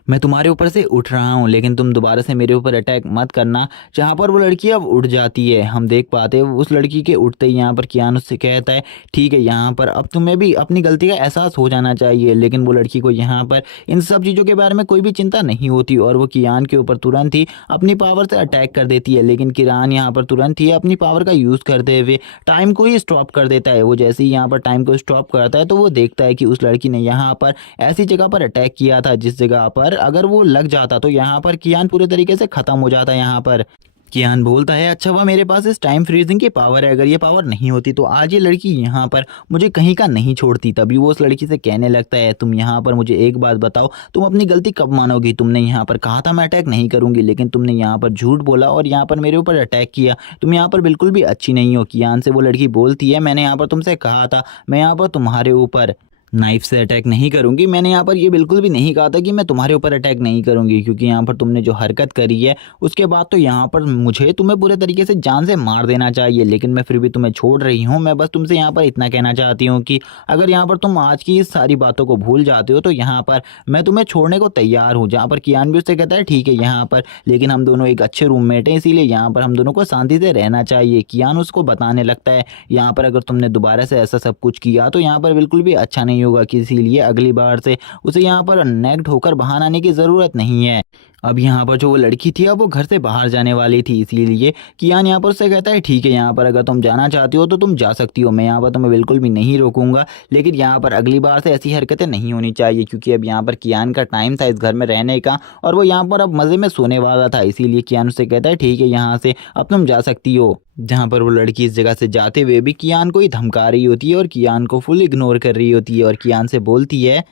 मैं तुम्हारे ऊपर से उठ रहा हूँ, लेकिन तुम दोबारा से मेरे ऊपर अटैक मत करना। जहाँ पर वो लड़की अब उठ जाती है, हम देख पाते हैं उस लड़की के उठते ही यहाँ पर कियान उससे कहता है ठीक है यहाँ पर अब तुम्हें भी अपनी गलती का एहसास हो जाना चाहिए। लेकिन वो लड़की को यहाँ पर इन सब चीज़ों के बारे में कोई भी चिंता नहीं होती और वो कियान के ऊपर तुरंत ही अपनी पावर से अटैक कर देती है। लेकिन कियान यहाँ पर तुरंत ही अपनी पावर का यूज़ करते हुए टाइम को ही स्टॉप कर देता है। वो जैसे ही यहाँ पर टाइम को स्टॉप करता है तो वो देखता है कि उस लड़की ने यहाँ पर ऐसी जगह पर अटैक किया था जिस जगह पर अगर वो लग जाता तो यहाँ पर कियान पूरे तरीके से खत्म हो जाता। यहाँ पर कियान बोलता है अच्छा हुआ मेरे पास इस टाइम फ्रीजिंग की पावर है, अगर ये पावर नहीं होती तो आज ये लड़की यहाँ पर मुझे कहीं का नहीं छोड़ती। तभी वो उस लड़की से कहने लगता है तुम यहाँ पर मुझे एक बात बताओ, तुम अपनी गलती कब मानोगी। तुमने यहाँ पर कहा था मैं अटैक नहीं करूंगी, लेकिन तुमने यहाँ पर झूठ बोला और यहाँ पर मेरे ऊपर अटैक किया। तुम यहाँ पर बिल्कुल भी अच्छी नहीं हो। कियान से वो लड़की बोलती है मैंने यहाँ पर तुमसे कहा था मैं यहाँ पर तुम्हारे ऊपर नाइफ से अटैक नहीं करूंगी, मैंने यहाँ पर ये बिल्कुल भी नहीं कहा था कि मैं तुम्हारे ऊपर अटैक नहीं करूंगी, क्योंकि यहाँ पर तुमने जो हरकत करी है उसके बाद तो यहाँ पर मुझे तुम्हें पूरे तरीके से जान से मार देना चाहिए, लेकिन मैं फिर भी तुम्हें छोड़ रही हूँ। मैं बस तुमसे यहाँ पर इतना कहना चाहती हूँ कि अगर यहाँ पर तुम आज की इस सारी बातों को भूल जाते हो तो यहाँ पर मैं तुम्हें छोड़ने को तैयार हूँ। जहाँ पर कियान भी उससे कहता है ठीक है यहाँ पर लेकिन हम दोनों एक अच्छे रूममेट हैं, इसीलिए यहाँ पर हम दोनों को शांति से रहना चाहिए। कियान उसको बताने लगता है यहाँ पर अगर तुमने दोबारा से ऐसा सब कुछ किया तो यहाँ पर बिल्कुल भी अच्छा नहीं होगा, इसीलिए अगली बार से उसे यहाँ पर नेक्ड होकर बाहर आने की ज़रूरत नहीं है। अब यहाँ पर जो वो लड़की थी अब वो घर से बाहर जाने वाली थी, इसीलिए कियान यहाँ पर उससे कहता है ठीक है यहाँ पर अगर तुम जाना चाहती हो तो तुम जा सकती हो, मैं यहाँ पर तुम्हें बिल्कुल भी नहीं रोकूंगा, लेकिन यहाँ पर अगली बार से ऐसी हरकतें नहीं होनी चाहिए, क्योंकि अब यहाँ पर कियान का टाइम था इस घर में रहने का और वो यहाँ पर अब मज़े में सोने वाला था। इसीलिए कियान उससे कहता है ठीक है यहाँ से अब तुम जा सकती हो। जहाँ पर वो लड़की इस जगह से जाते हुए भी कियान को ही धमका रही होती है और कियान को फुल इग्नोर कर रही होती है और कियान से बोलती है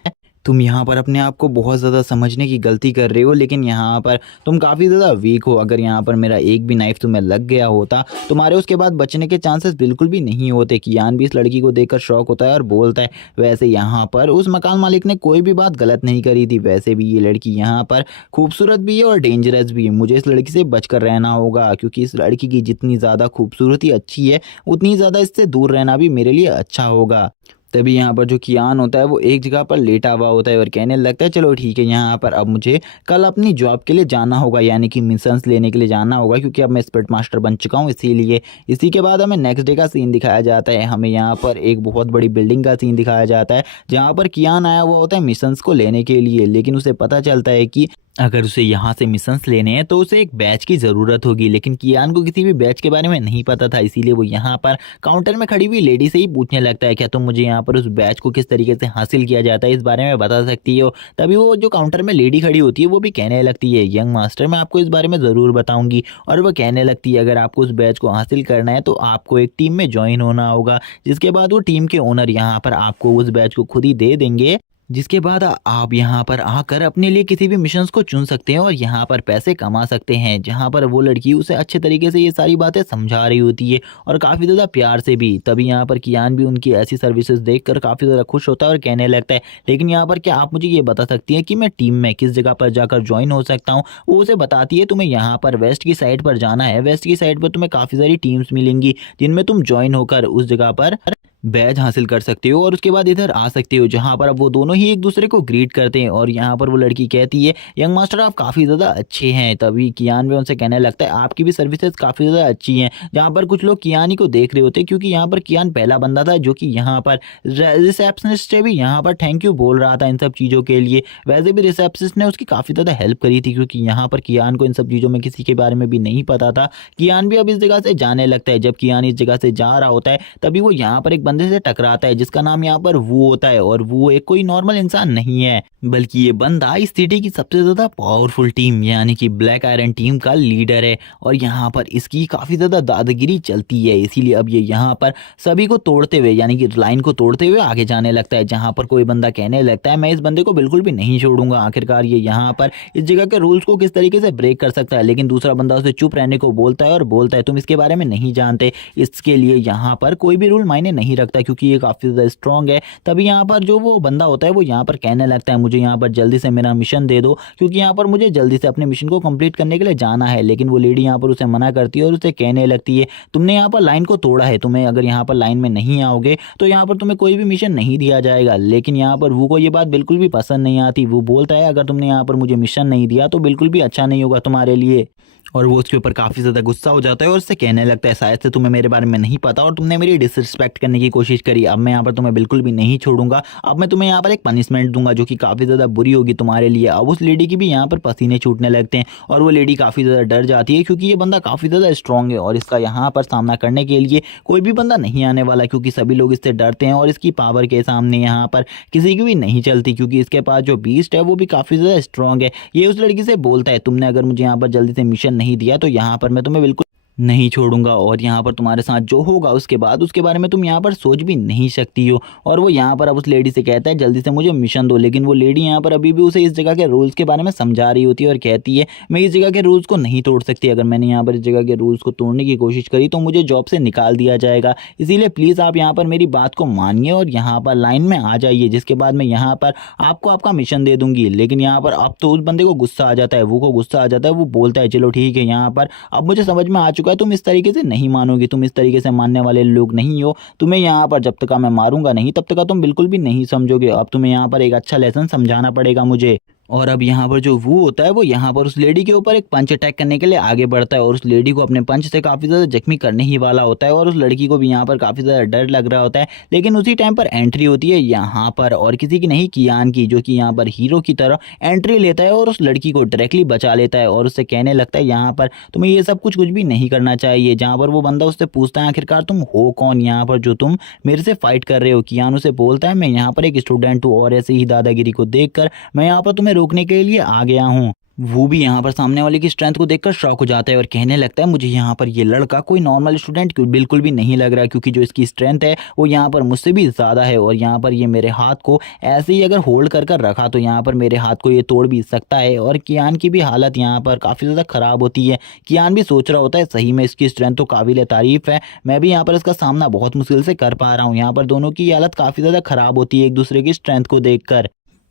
तुम यहाँ पर अपने आप को बहुत ज़्यादा समझने की गलती कर रहे हो, लेकिन यहाँ पर तुम काफ़ी ज़्यादा वीक हो। अगर यहाँ पर मेरा एक भी नाइफ तुम्हें लग गया होता तुम्हारे उसके बाद बचने के चांसेस बिल्कुल भी नहीं होते। कियान भी इस लड़की को देखकर शॉक होता है और बोलता है वैसे यहाँ पर उस मकान मालिक ने कोई भी बात गलत नहीं करी थी, वैसे भी ये लड़की यहाँ पर खूबसूरत भी है और डेंजरस भी है। मुझे इस लड़की से बचकर रहना होगा, क्योंकि इस लड़की की जितनी ज़्यादा खूबसूरती अच्छी है उतनी ज़्यादा इससे दूर रहना भी मेरे लिए अच्छा होगा। तभी यहाँ पर जो कियान होता है वो एक जगह पर लेटा हुआ होता है और कहने लगता है चलो ठीक है यहाँ पर अब मुझे कल अपनी जॉब के लिए जाना होगा, यानी कि मिशंस लेने के लिए जाना होगा, क्योंकि अब मैं स्पिरिट मास्टर बन चुका हूँ। इसीलिए इसी के बाद हमें नेक्स्ट डे का सीन दिखाया जाता है। हमें यहाँ पर एक बहुत बड़ी बिल्डिंग का सीन दिखाया जाता है जहाँ पर कियान आया हुआ होता है मिशंस को लेने के लिए, लेकिन उसे पता चलता है कि अगर उसे यहाँ से मिशंस लेने हैं तो उसे एक बैच की ज़रूरत होगी। लेकिन कियान को किसी भी बैच के बारे में नहीं पता था, इसीलिए वो यहाँ पर काउंटर में खड़ी हुई लेडी से ही पूछने लगता है क्या तुम मुझे यहाँ पर उस बैच को किस तरीके से हासिल किया जाता है इस बारे में बता सकती हो। तभी वो जो काउंटर में लेडी खड़ी होती है वो भी कहने लगती है यंग मास्टर मैं आपको इस बारे में ज़रूर बताऊँगी। और वो कहने लगती है अगर आपको उस बैच को हासिल करना है तो आपको एक टीम में ज्वाइन होना होगा, जिसके बाद वो टीम के ओनर यहाँ पर आपको उस बैच को खुद ही दे देंगे, जिसके बाद आप यहाँ पर आकर अपने लिए किसी भी मिशंस को चुन सकते हैं और यहाँ पर पैसे कमा सकते हैं। जहाँ पर वो लड़की उसे अच्छे तरीके से ये सारी बातें समझा रही होती है और काफ़ी ज़्यादा प्यार से भी। तभी यहाँ पर कियान भी उनकी ऐसी सर्विसेज देखकर काफ़ी ज़्यादा खुश होता है और कहने लगता है लेकिन यहाँ पर क्या आप मुझे ये बता सकती हैं कि मैं टीम में किस जगह पर जाकर ज्वाइन हो सकता हूँ। वो उसे बताती है तुम्हें यहाँ पर वेस्ट की साइड पर जाना है, वेस्ट की साइड पर तुम्हें काफ़ी सारी टीम्स मिलेंगी जिनमें तुम ज्वाइन होकर उस जगह पर बैज हासिल कर सकते हो और उसके बाद इधर आ सकते हो, जहाँ पर अब वो दोनों ही एक दूसरे को ग्रीट करते हैं और यहाँ पर वो लड़की कहती है यंग मास्टर आप काफ़ी ज़्यादा अच्छे हैं। तभी कियान भी उनसे कहने लगता है आपकी भी सर्विसेज काफ़ी ज़्यादा अच्छी हैं। जहाँ पर कुछ लोग कियान ही को देख रहे होते हैं, क्योंकि यहाँ पर कियान पहला बंदा था जो कि यहाँ पर रिसेप्शनिस्ट से भी यहाँ पर थैंक यू बोल रहा था इन सब चीज़ों के लिए। वैसे भी रिसेप्शनिस्ट ने उसकी काफ़ी ज़्यादा हेल्प करी थी, क्योंकि यहाँ पर कियान को इन सब चीज़ों में किसी के बारे में भी नहीं पता था। कियान भी अब इस जगह से जाने लगता है। जब कियान इस जगह से जा रहा होता है तभी वो यहाँ पर एक बंदे से टकराता है जिसका नाम यहाँ पर वो होता है, और वो एक कोई नॉर्मल इंसान नहीं है, बल्कि ये बंदा इस सिटी की सबसे ज़्यादा पावरफुल टीम यानी कि ब्लैक आयरन टीम का लीडर है। और यहाँ पर इसकी काफ़ी ज़्यादा दादागिरी चलती है, इसीलिए अब ये यहाँ पर सभी को तोड़ते हुए यानी कि लाइन को तोड़ते हुए आगे जाने लगता है। जहाँ पर कोई बंदा कहने लगता है मैं इस बंदे को बिल्कुल भी नहीं छोड़ूंगा। आखिरकार ये यहाँ पर इस जगह के रूल्स को किस तरीके से ब्रेक कर सकता है, लेकिन दूसरा बंदा उसे चुप रहने को बोलता है और बोलता है तुम इसके बारे में नहीं जानते, इसके लिए यहाँ पर कोई भी रूल मायने नहीं रखता क्योंकि ये काफ़ी ज़्यादा स्ट्रॉन्ग है। तभी यहाँ पर जो वो बंदा होता है वो यहाँ पर कहने लगता है मुझे यहाँ पर जल्दी से मेरा मिशन दे दो, क्योंकि यहाँ पर मुझे जल्दी से अपने मिशन को कंप्लीट करने के लिए जाना है। लेकिन वो लेडी यहाँ पर उसे मना करती है और उसे कहने लगती है तुमने यहाँ पर लाइन को तोड़ा है, तुम्हें अगर यहाँ पर लाइन में नहीं आओगे तो यहाँ पर तुम्हें कोई भी मिशन नहीं दिया जाएगा। लेकिन यहाँ पर वो को ये बात बिल्कुल भी पसंद नहीं आती। वो बोलता है अगर तुमने यहाँ पर मुझे मिशन नहीं दिया तो बिल्कुल भी अच्छा नहीं होगा तुम्हारे लिए। और वो उसके ऊपर काफ़ी ज़्यादा गुस्सा हो जाता है और उससे कहने लगता है शायद से तुम्हें मेरे बारे में नहीं पता और तुमने मेरी डिसरिस्पेक्ट करने की कोशिश करी। अब मैं यहाँ पर तुम्हें बिल्कुल भी नहीं छोड़ूंगा। अब मैं तुम्हें यहाँ पर एक पनिशमेंट दूंगा जो कि काफ़ी ज़्यादा बुरी होगी तुम्हारे लिए। अब उस लेडी की भी यहाँ पर पसीने छूटने लगते हैं और वो लेडी काफ़ी ज़्यादा डर जाती है, क्योंकि ये बंदा काफ़ी ज़्यादा स्ट्रॉन्ग है और इसका यहाँ पर सामना करने के लिए कोई भी बंदा नहीं आने वाला, क्योंकि सभी लोग इससे डरते हैं और इसकी पावर के सामने यहाँ पर किसी की भी नहीं चलती, क्योंकि इसके पास जो बीस्ट है वो भी काफ़ी ज़्यादा स्ट्रॉन्ग है। ये उस लड़की से बोलता है तुमने अगर मुझे यहाँ पर जल्दी से मिशन नहीं दिया तो यहाँ पर मैं तुम्हें बिल्कुल नहीं छोड़ूंगा और यहाँ पर तुम्हारे साथ जो होगा उसके बाद उसके बारे में तुम यहाँ पर सोच भी नहीं सकती हो। और वो यहाँ पर अब उस लेडी से कहता है जल्दी से मुझे मिशन दो, लेकिन वो लेडी यहाँ पर अभी भी उसे इस जगह के रूल्स के बारे में समझा रही होती है और कहती है मैं इस जगह के रूल्स को नहीं तोड़ सकती, अगर मैंने यहाँ पर इस जगह के रूल्स को तोड़ने की कोशिश करी तो मुझे जॉब से निकाल दिया जाएगा, इसीलिए प्लीज़ आप यहाँ पर मेरी बात को मानिए और यहाँ पर लाइन में आ जाइए, जिसके बाद मैं यहाँ पर आपको आपका मिशन दे दूंगी। लेकिन यहाँ पर अब तो उस बंदे को गुस्सा आ जाता है, वो को गुस्सा आ जाता है, वो बोलता है चलो ठीक है यहाँ पर अब मुझे समझ में आ चुका है तुम इस तरीके से नहीं मानोगी, तुम इस तरीके से मानने वाले लोग नहीं हो, तुम्हें यहाँ पर जब तक मैं मारूंगा नहीं तब तक तुम बिल्कुल भी नहीं समझोगे। अब तुम्हें यहाँ पर एक अच्छा लेसन समझाना पड़ेगा मुझे। और अब यहाँ पर जो वो होता है वो यहाँ पर उस लेडी के ऊपर एक पंच अटैक करने के लिए आगे बढ़ता है और उस लेडी को अपने पंच से काफ़ी ज़्यादा जख्मी करने ही वाला होता है और उस लड़की को भी यहाँ पर काफ़ी ज़्यादा डर लग रहा होता है। लेकिन उसी टाइम पर एंट्री होती है यहाँ पर और किसी की नहीं कियान की, जो कि यहाँ पर हीरो की तरह एंट्री लेता है और उस लड़की को डायरेक्टली बचा लेता है और उससे कहने लगता है यहाँ पर तुम्हें ये सब कुछ भी नहीं करना चाहिए। जहाँ पर वो बंदा उससे पूछता है आखिरकार तुम हो कौन यहाँ पर जो तुम मेरे से फाइट कर रहे हो। कियान उसे बोलता है मैं यहाँ पर एक स्टूडेंट हूँ और ऐसे ही दादागिरी को देखकर मैं यहाँ पर तुम्हें रोकने के लिए आ गया हूँ। वो भी यहाँ पर सामने वाले की स्ट्रेंथ को देखकर शॉक हो जाता है और कहने लगता है मुझे यहाँ पर ये लड़का कोई नॉर्मल स्टूडेंट बिल्कुल भी नहीं लग रहा, क्योंकि जो इसकी स्ट्रेंथ है वो यहाँ पर मुझसे भी ज़्यादा है और यहाँ पर ये मेरे हाथ को ऐसे ही अगर होल्ड कर कर रखा तो यहाँ पर मेरे हाथ को ये तोड़ भी सकता है। और कियान की भी हालत यहाँ पर काफ़ी ज़्यादा ख़राब होती है। कियान भी सोच रहा होता है सही में इसकी स्ट्रेंथ तो काबिल तारीफ़ है, मैं भी यहाँ पर इसका सामना बहुत मुश्किल से कर पा रहा हूँ। यहाँ पर दोनों की हालत काफ़ी ज़्यादा ख़राब होती है एक दूसरे की स्ट्रेंथ को देख।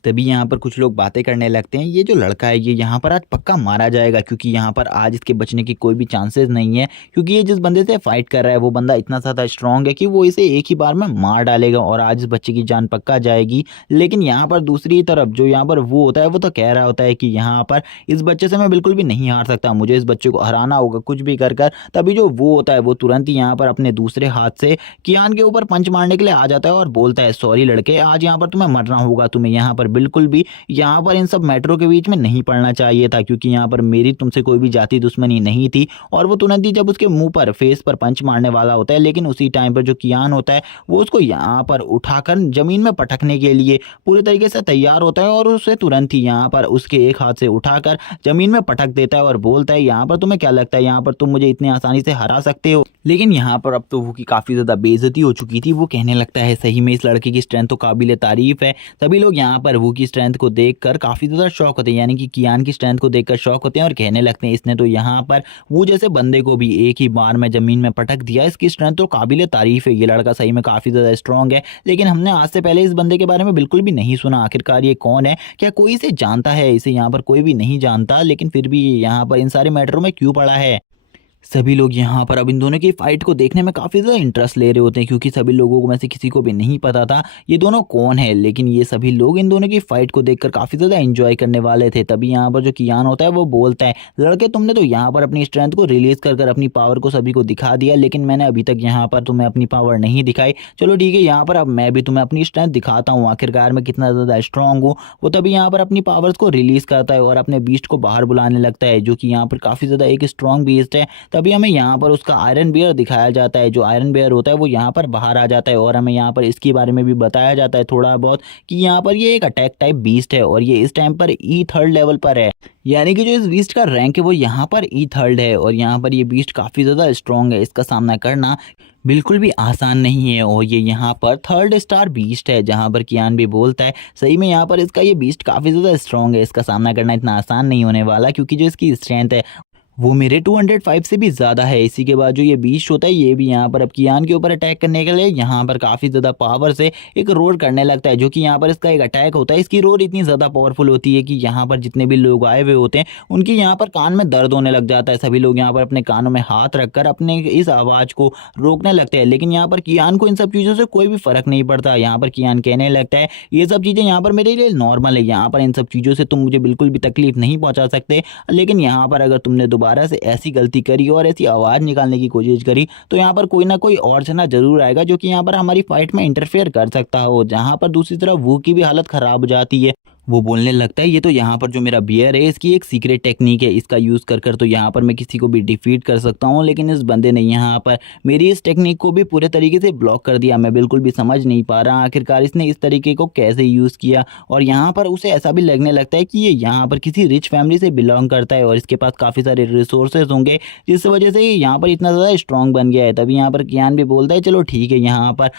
तभी यहाँ पर कुछ लोग बातें करने लगते हैं ये जो लड़का है ये यहाँ पर आज पक्का मारा जाएगा, क्योंकि यहाँ पर आज इसके बचने की कोई भी चांसेस नहीं है, क्योंकि ये जिस बंदे से फाइट कर रहा है वो बंदा इतना ज़्यादा स्ट्रांग है कि वो इसे एक ही बार में मार डालेगा और आज इस बच्चे की जान पक्का जाएगी। लेकिन यहाँ पर दूसरी तरफ जो यहाँ पर वो होता है वो तो कह रहा होता है कि यहाँ पर इस बच्चे से मैं बिल्कुल भी नहीं हार सकता, मुझे इस बच्चे को हराना होगा कुछ भी कर कर। तभी जो वो होता है वो तुरंत ही यहाँ पर अपने दूसरे हाथ से कियान के ऊपर पंच मारने के लिए आ जाता है और बोलता है सॉरी लड़के आज यहाँ पर तुम्हें मरना होगा, तुम्हें यहाँ पर बिल्कुल भी यहाँ पर इन सब मैटरों के बीच में नहीं पड़ना चाहिए था, क्योंकि यहाँ पर मेरी तुमसे कोई भी जाति दुश्मनी नहीं थी। और वो तुरंत ही जब उसके मुंह पर फेस पर पंच मारने वाला होता है, लेकिन उसी टाइम पर जो कियान होता है वो उसको यहाँ पर उठाकर जमीन में पटकने के लिए पूरे तरीके से तैयार होता है और उसे तुरंत ही यहाँ पर उसके एक हाथ से उठाकर जमीन में पटक देता है और बोलता है यहाँ पर तुम्हें क्या लगता है यहाँ पर तुम मुझे इतनी आसानी से हरा सकते हो। लेकिन यहाँ पर अब तो वो की काफ़ी ज़्यादा बेइज्जती हो चुकी थी। वो कहने लगता है सही में इस लड़के की स्ट्रेंथ तो काबिल तारीफ़ है। सभी लोग यहाँ पर वो की स्ट्रेंथ को देखकर काफ़ी ज़्यादा शौक होते हैं, यानी कि कियान की स्ट्रेंथ को देखकर शौक होते हैं और कहने लगते हैं इसने तो यहाँ पर वो जैसे बंदे को भी एक ही बार में ज़मीन में पटक दिया, इसकी स्ट्रेंथ तो काबिल तारीफ़ है, ये लड़का सही में काफ़ी ज़्यादा स्ट्रॉन्ग है। लेकिन हमने आज से पहले इस बंदे के बारे में बिल्कुल भी नहीं सुना, आखिरकार ये कौन है, क्या कोई इसे जानता है? इसे यहाँ पर कोई भी नहीं जानता, लेकिन फिर भी यहाँ पर इन सारे मैटरों में क्यों पड़ा है। सभी लोग यहाँ पर अब इन दोनों की फाइट को देखने में काफ़ी ज़्यादा इंटरेस्ट ले रहे होते हैं क्योंकि सभी लोगों को में से किसी को भी नहीं पता था ये दोनों कौन है, लेकिन ये सभी लोग इन दोनों की फाइट को देखकर काफ़ी ज़्यादा एंजॉय करने वाले थे। तभी यहाँ पर जो कियान होता है वो बोलता है, लड़के तुमने तो यहाँ पर अपनी स्ट्रेंथ को रिलीज कर अपनी पावर को सभी को दिखा दिया, लेकिन मैंने अभी तक यहाँ पर तुम्हें अपनी पावर नहीं दिखाई। चलो ठीक है, यहाँ पर अब मैं भी तुम्हें अपनी स्ट्रेंथ दिखाता हूँ, आखिरकार मैं कितना ज़्यादा स्ट्रांग हूँ। वो तभी यहाँ पर अपनी पावर्स को रिलीज करता है और अपने बीस्ट को बाहर बुलाने लगता है, जो कि यहाँ पर काफ़ी ज़्यादा एक स्ट्रांग बीस्ट है। तभी हमें यहाँ पर उसका आयरन बियर दिखाया जाता है। जो आयरन बियर होता है वो यहाँ पर बाहर आ जाता है और हमें यहाँ पर इसके बारे में भी बताया जाता है थोड़ा बहुत कि यहाँ पर ये एक अटैक टाइप बीस्ट है और ये इस टाइम पर E3 लेवल पर है, यानी कि जो इस बीस्ट का रैंक है वो यहाँ पर E3 है और यहाँ पर ये बीस्ट काफ़ी ज़्यादा स्ट्रॉन्ग है। इसका सामना करना बिल्कुल भी आसान नहीं है और ये यहाँ पर 3rd स्टार बीस्ट है, जहाँ पर कियान भी बोलता है सही में यहाँ पर इसका ये बीस्ट काफ़ी ज़्यादा स्ट्रॉन्ग है, इसका सामना करना इतना आसान नहीं होने वाला क्योंकि जो इसकी स्ट्रेंथ है वो मेरे 205 से भी ज़्यादा है। इसी के बाद जो ये बीस्ट होता है ये भी यहाँ पर अब कियान के ऊपर अटैक करने के लिए यहाँ पर काफ़ी ज़्यादा पावर से एक रोर करने लगता है, जो कि यहाँ पर इसका एक अटैक होता है। इसकी रोर इतनी ज़्यादा पावरफुल होती है कि यहाँ पर जितने भी लोग आए हुए होते हैं उनकी यहाँ पर कान में दर्द होने लग जाता है। सभी लोग यहाँ पर अपने कानों में हाथ रखकर अपने इस आवाज़ को रोकने लगते हैं, लेकिन यहाँ पर कियान को इन सब चीज़ों से कोई भी फ़र्क नहीं पड़ता। यहाँ पर कियान कहने लगता है ये सब चीज़ें यहाँ पर मेरे लिए नॉर्मल है, यहाँ पर इन सब चीज़ों से तुम मुझे बिल्कुल भी तकलीफ नहीं पहुँचा सकते, लेकिन यहाँ पर अगर तुमने दोबारा से ऐसी गलती करी और ऐसी आवाज़ निकालने की कोशिश करी तो यहाँ पर कोई ना कोई और जना जरूर आएगा जो कि यहाँ पर हमारी फाइट में इंटरफेयर कर सकता हो। जहाँ पर दूसरी तरफ वो की भी हालत ख़राब हो जाती है। वो बोलने लगता है ये तो यहाँ पर जो मेरा बियर है इसकी एक सीक्रेट टेक्निक है, इसका यूज़ कर तो यहाँ पर मैं किसी को भी डिफीट कर सकता हूँ, लेकिन इस बंदे ने यहाँ पर मेरी इस टेक्निक को भी पूरे तरीके से ब्लॉक कर दिया। मैं बिल्कुल भी समझ नहीं पा रहा आखिरकार इसने इस तरीके को कैसे यूज़ किया। और यहाँ पर उसे ऐसा भी लगने लगता है कि ये यहाँ पर किसी रिच फैमिली से बिलोंग करता है और इसके पास काफ़ी सारे रिसोर्सेज होंगे, जिस वजह से ये यहाँ पर इतना ज़्यादा स्ट्रॉन्ग बन गया है। तभी यहाँ पर कियान भी बोलता है चलो ठीक है, यहाँ पर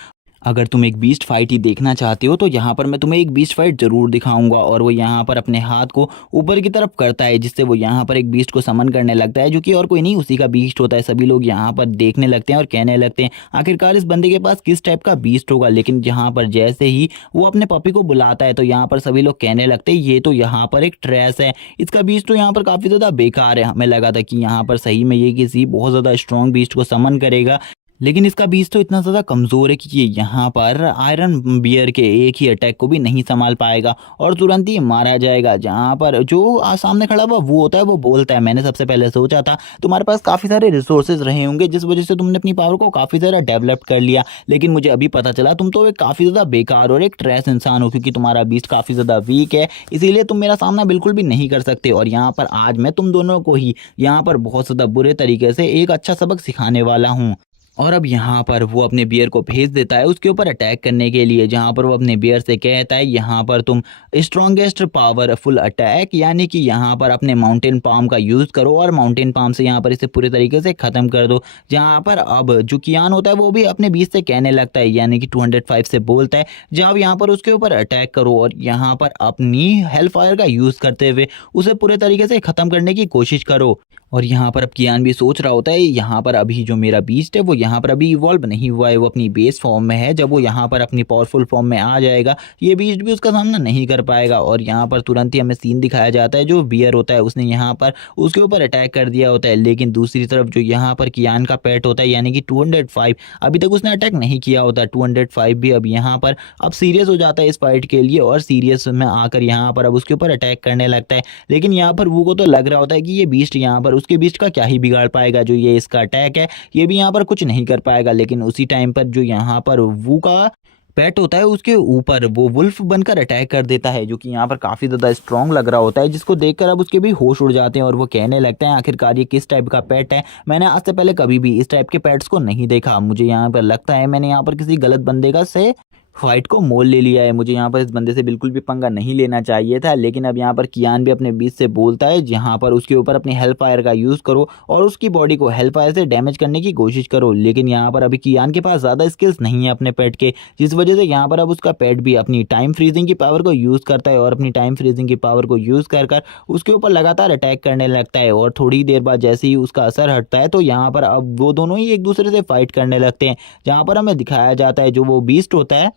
अगर तुम एक बीस्ट फाइट ही देखना चाहते हो तो यहाँ पर मैं तुम्हें एक बीस्ट फाइट ज़रूर दिखाऊंगा। और वो यहाँ पर अपने हाथ को ऊपर की तरफ करता है जिससे वो यहाँ पर एक बीस्ट को समन करने लगता है, जो कि और कोई नहीं उसी का बीस्ट होता है। सभी लोग यहाँ पर देखने लगते हैं और कहने लगते हैं आखिरकार इस बंदे के पास किस टाइप का बीस्ट होगा। लेकिन यहाँ पर जैसे ही वो अपने पपी को बुलाता है तो यहाँ पर सभी लोग कहने लगते हैं ये तो यहाँ पर एक ट्रेस है, इसका बीस्ट तो यहाँ पर काफ़ी ज़्यादा बेकार है। हमें लगा था कि यहाँ पर सही में ये किसी बहुत ज़्यादा स्ट्रॉन्ग बीस्ट को समन करेगा, लेकिन इसका बीज तो इतना ज़्यादा कमज़ोर है कि ये यहाँ पर आयरन बियर के एक ही अटैक को भी नहीं संभाल पाएगा और तुरंत ही मारा जाएगा। जहाँ पर जो सामने खड़ा हुआ वो होता है वो बोलता है मैंने सबसे पहले सोचा था तुम्हारे पास काफ़ी सारे रिसोर्सेज रहे होंगे जिस वजह से तुमने अपनी पावर को काफ़ी ज़्यादा डेवलप कर लिया, लेकिन मुझे अभी पता चला तुम तो एक काफ़ी ज़्यादा बेकार और एक ट्रैश इंसान हो क्योंकि तुम्हारा बीस्ट काफ़ी ज़्यादा वीक है, इसीलिए तुम मेरा सामना बिल्कुल भी नहीं कर सकते। और यहाँ पर आज मैं तुम दोनों को ही यहाँ पर बहुत ज़्यादा बुरे तरीके से एक अच्छा सबक सिखाने वाला हूँ। और अब यहाँ पर वो अपने बियर को भेज देता है उसके ऊपर अटैक करने के लिए, जहाँ पर वो अपने बियर से कहता है यहाँ पर तुम स्ट्रॉन्गेस्ट पावरफुल अटैक यानी कि यहाँ पर अपने माउंटेन पाम का यूज़ करो और माउंटेन पाम से यहाँ पर इसे पूरे तरीके से ख़त्म कर दो। जहाँ पर अब जो कियान होता है वो भी अपने बीच से कहने लगता है यानी कि 205 से बोलता है जब यहाँ पर उसके ऊपर अटैक करो और यहाँ पर अपनी हेल फायर का यूज़ करते हुए उसे पूरे तरीके से ख़त्म करने की कोशिश करो। और यहाँ पर अब कियान भी सोच रहा होता है यहाँ पर अभी जो मेरा बीस्ट है वो यहाँ पर अभी इवॉल्व नहीं हुआ है, वो अपनी बेस फॉर्म में है। जब वो यहाँ पर अपनी पावरफुल फॉर्म में आ जाएगा ये बीस्ट भी उसका सामना नहीं कर पाएगा। और यहाँ पर तुरंत ही हमें सीन दिखाया जाता है जो बियर होता है उसने यहाँ पर उसके ऊपर अटैक कर दिया होता है, लेकिन दूसरी तरफ जो यहाँ पर कियान का पेट होता है यानी कि 205 अभी तक उसने अटैक नहीं किया होता। 205 भी अब यहाँ पर अब सीरियस हो जाता है इस फाइट के लिए और सीरियस में आकर यहाँ पर अब उसके ऊपर अटैक करने लगता है। लेकिन यहाँ पर वो को तो लग रहा होता है कि ये बीस्ट यहाँ पर उसके बीस्ट का क्या ही बिगाड़ पाएगा, जो ये इसका अटैक है ये भी यहाँ पर कुछ नहीं कर पाएगा। लेकिन उसी टाइम पर जो यहाँ पर वू का पेट होता है उसके ऊपर वो वुल्फ बनकर अटैक कर देता है, जो कि यहाँ पर काफ़ी ज़्यादा स्ट्रॉन्ग लग रहा होता है, जिसको देखकर अब उसके भी होश उड़ जाते हैं और वो कहने लगते हैं आखिरकार ये किस टाइप का पेट है। मैंने आज से पहले कभी भी इस टाइप के पेट्स को नहीं देखा, मुझे यहाँ पर लगता है मैंने यहाँ पर किसी गलत बंदे का से फाइट को मोल ले लिया है, मुझे यहाँ पर इस बंदे से बिल्कुल भी पंगा नहीं लेना चाहिए था। लेकिन अब यहाँ पर कियान भी अपने बीच से बोलता है जहाँ पर उसके ऊपर अपनी हेल फायर का यूज़ करो और उसकी बॉडी को हेल फायर से डैमेज करने की कोशिश करो। लेकिन यहाँ पर अभी कियान के पास ज़्यादा स्किल्स नहीं है अपने पेट के, जिस वजह से यहाँ पर अब उसका पेट भी अपनी टाइम फ्रीजिंग की पावर को यूज़ करता है और अपनी टाइम फ्रीजिंग की पावर को यूज़ कर उसके ऊपर लगातार अटैक करने लगता है। और थोड़ी देर बाद जैसे ही उसका असर हटता है तो यहाँ पर अब वो दोनों ही एक दूसरे से फाइट करने लगते हैं, जहाँ पर हमें दिखाया जाता है जो वो बीस्ट होता है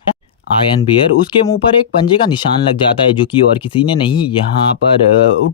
आयरन बियर उसके मुंह पर एक पंजे का निशान लग जाता है जो कि और किसी ने नहीं यहाँ पर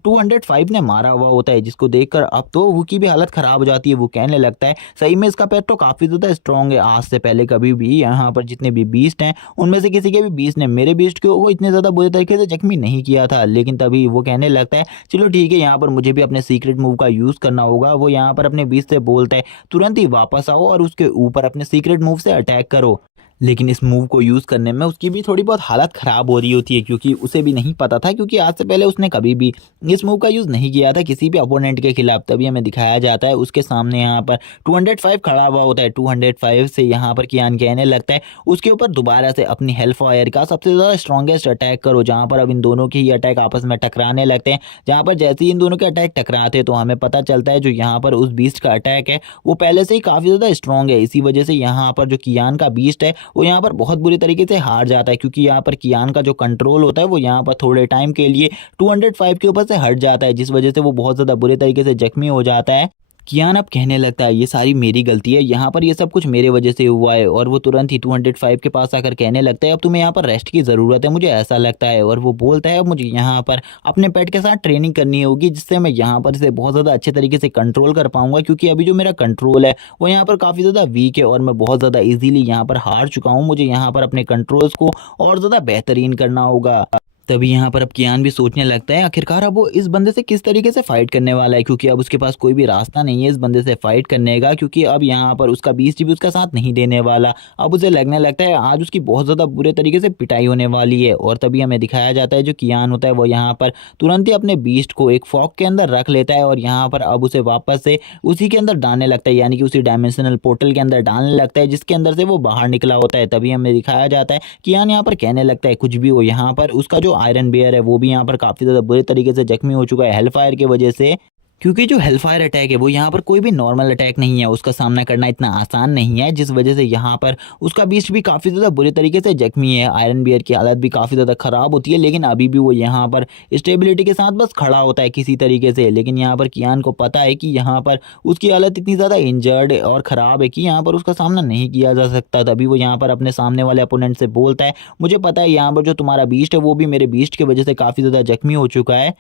205 ने मारा हुआ होता है, जिसको देखकर अब तो वो की भी हालत खराब हो जाती है। वो कहने लगता है सही में इसका पेट तो काफी ज्यादा स्ट्रांग है, आज से पहले कभी भी यहाँ पर जितने भी बीस्ट हैं उनमें से किसी के भी बीस्ट ने मेरे बीस्ट को वो इतने ज्यादा बुरे तरीके से जख्मी नहीं किया था। लेकिन तभी वो कहने लगता है चलो ठीक है, यहाँ पर मुझे भी अपने सीक्रेट मूव का यूज करना होगा। वो यहाँ पर अपने बीस्ट से बोलता है तुरंत ही वापस आओ और उसके ऊपर अपने सीक्रेट मूव से अटैक करो। लेकिन इस मूव को यूज़ करने में उसकी भी थोड़ी बहुत हालत ख़राब हो रही होती है, क्योंकि उसे भी नहीं पता था, क्योंकि आज से पहले उसने कभी भी इस मूव का यूज़ नहीं किया था किसी भी अपोनेंट के खिलाफ। तभी हमें दिखाया जाता है उसके सामने यहाँ पर 205 खड़ा हुआ होता है। 205 से यहाँ पर कियान कहने लगता है उसके ऊपर दोबारा से अपनी हेलफायर का सबसे ज़्यादा स्ट्रॉन्गेस्ट अटैक करो, जहाँ पर अब इन दोनों के ही अटैक आपस में टकराने लगते हैं। जहाँ पर जैसे ही इन दोनों के अटैक टकराते हैं तो हमें पता चलता है जो यहाँ पर उस बीस्ट का अटैक है वो पहले से ही काफ़ी ज़्यादा स्ट्रॉन्ग है। इसी वजह से यहाँ पर जो कियान का बीस्ट है वो यहाँ पर बहुत बुरी तरीके से हार जाता है, क्योंकि यहाँ पर कियान का जो कंट्रोल होता है वो यहाँ पर थोड़े टाइम के लिए 205 के ऊपर से हट जाता है, जिस वजह से वो बहुत ज़्यादा बुरे तरीके से जख्मी हो जाता है। कियान अब कहने लगता है ये सारी मेरी गलती है, यहाँ पर ये सब कुछ मेरे वजह से हुआ है। और वो तुरंत ही 205 के पास आकर कहने लगता है अब तुम्हें यहाँ पर रेस्ट की ज़रूरत है, मुझे ऐसा लगता है। और वो बोलता है अब मुझे यहाँ पर अपने पेट के साथ ट्रेनिंग करनी होगी, जिससे मैं यहाँ पर इसे बहुत ज़्यादा अच्छे तरीके से कंट्रोल कर पाऊंगा, क्योंकि अभी जो मेरा कंट्रोल है वो यहाँ पर काफ़ी ज़्यादा वीक है और मैं बहुत ज़्यादा ईजिली यहाँ पर हार चुका हूँ। मुझे यहाँ पर अपने कंट्रोल्स को और ज़्यादा बेहतरीन करना होगा। तभी यहाँ पर अब कियान भी सोचने लगता है आखिरकार अब वो इस बंदे से किस तरीके से फाइट करने वाला है, क्योंकि अब उसके पास कोई भी रास्ता नहीं है इस बंदे से फाइट करने का, क्योंकि अब यहाँ पर उसका बीस्ट भी उसका साथ नहीं देने वाला। अब उसे लगने लगता है आज उसकी बहुत ज़्यादा बुरे तरीके से पिटाई होने वाली है। और तभी हमें दिखाया जाता है जो कियान होता है वो यहाँ पर तुरंत ही अपने बीस्ट को एक फॉग के अंदर रख लेता है और यहाँ पर अब उसे वापस से उसी के अंदर डालने लगता है, यानी कि उसी डायमेंशनल पोर्टल के अंदर डालने लगता है जिसके अंदर से वो बाहर निकला होता है। तभी हमें दिखाया जाता है कियान यहाँ पर कहने लगता है कुछ भी हो, यहाँ पर उसका जो आयरन बियर है वो भी यहाँ पर काफ़ी ज़्यादा बुरे तरीके से जख्मी हो चुका है हेलफायर की वजह से, क्योंकि जो हेलफायर अटैक है वो यहाँ पर कोई भी नॉर्मल अटैक नहीं है, उसका सामना करना इतना आसान नहीं है, जिस वजह से यहाँ पर उसका बीस्ट भी काफ़ी ज़्यादा बुरे तरीके से जख्मी है। आयरन बियर की हालत भी काफ़ी ज़्यादा ख़राब होती है, लेकिन अभी भी वो यहाँ पर स्टेबिलिटी के साथ बस खड़ा होता है किसी तरीके से। लेकिन यहाँ पर कियान को पता है कि यहाँ पर उसकी हालत इतनी ज़्यादा इंजर्ड और ख़राब है कि यहाँ पर उसका सामना नहीं किया जा सकता। तभी वो यहाँ पर अपने सामने वाले अपोनेंट से बोलता है मुझे पता है यहाँ पर जो तुम्हारा बीस्ट है वो भी मेरे बीस्ट की वजह से काफ़ी ज़्यादा जख्मी हो चुका है,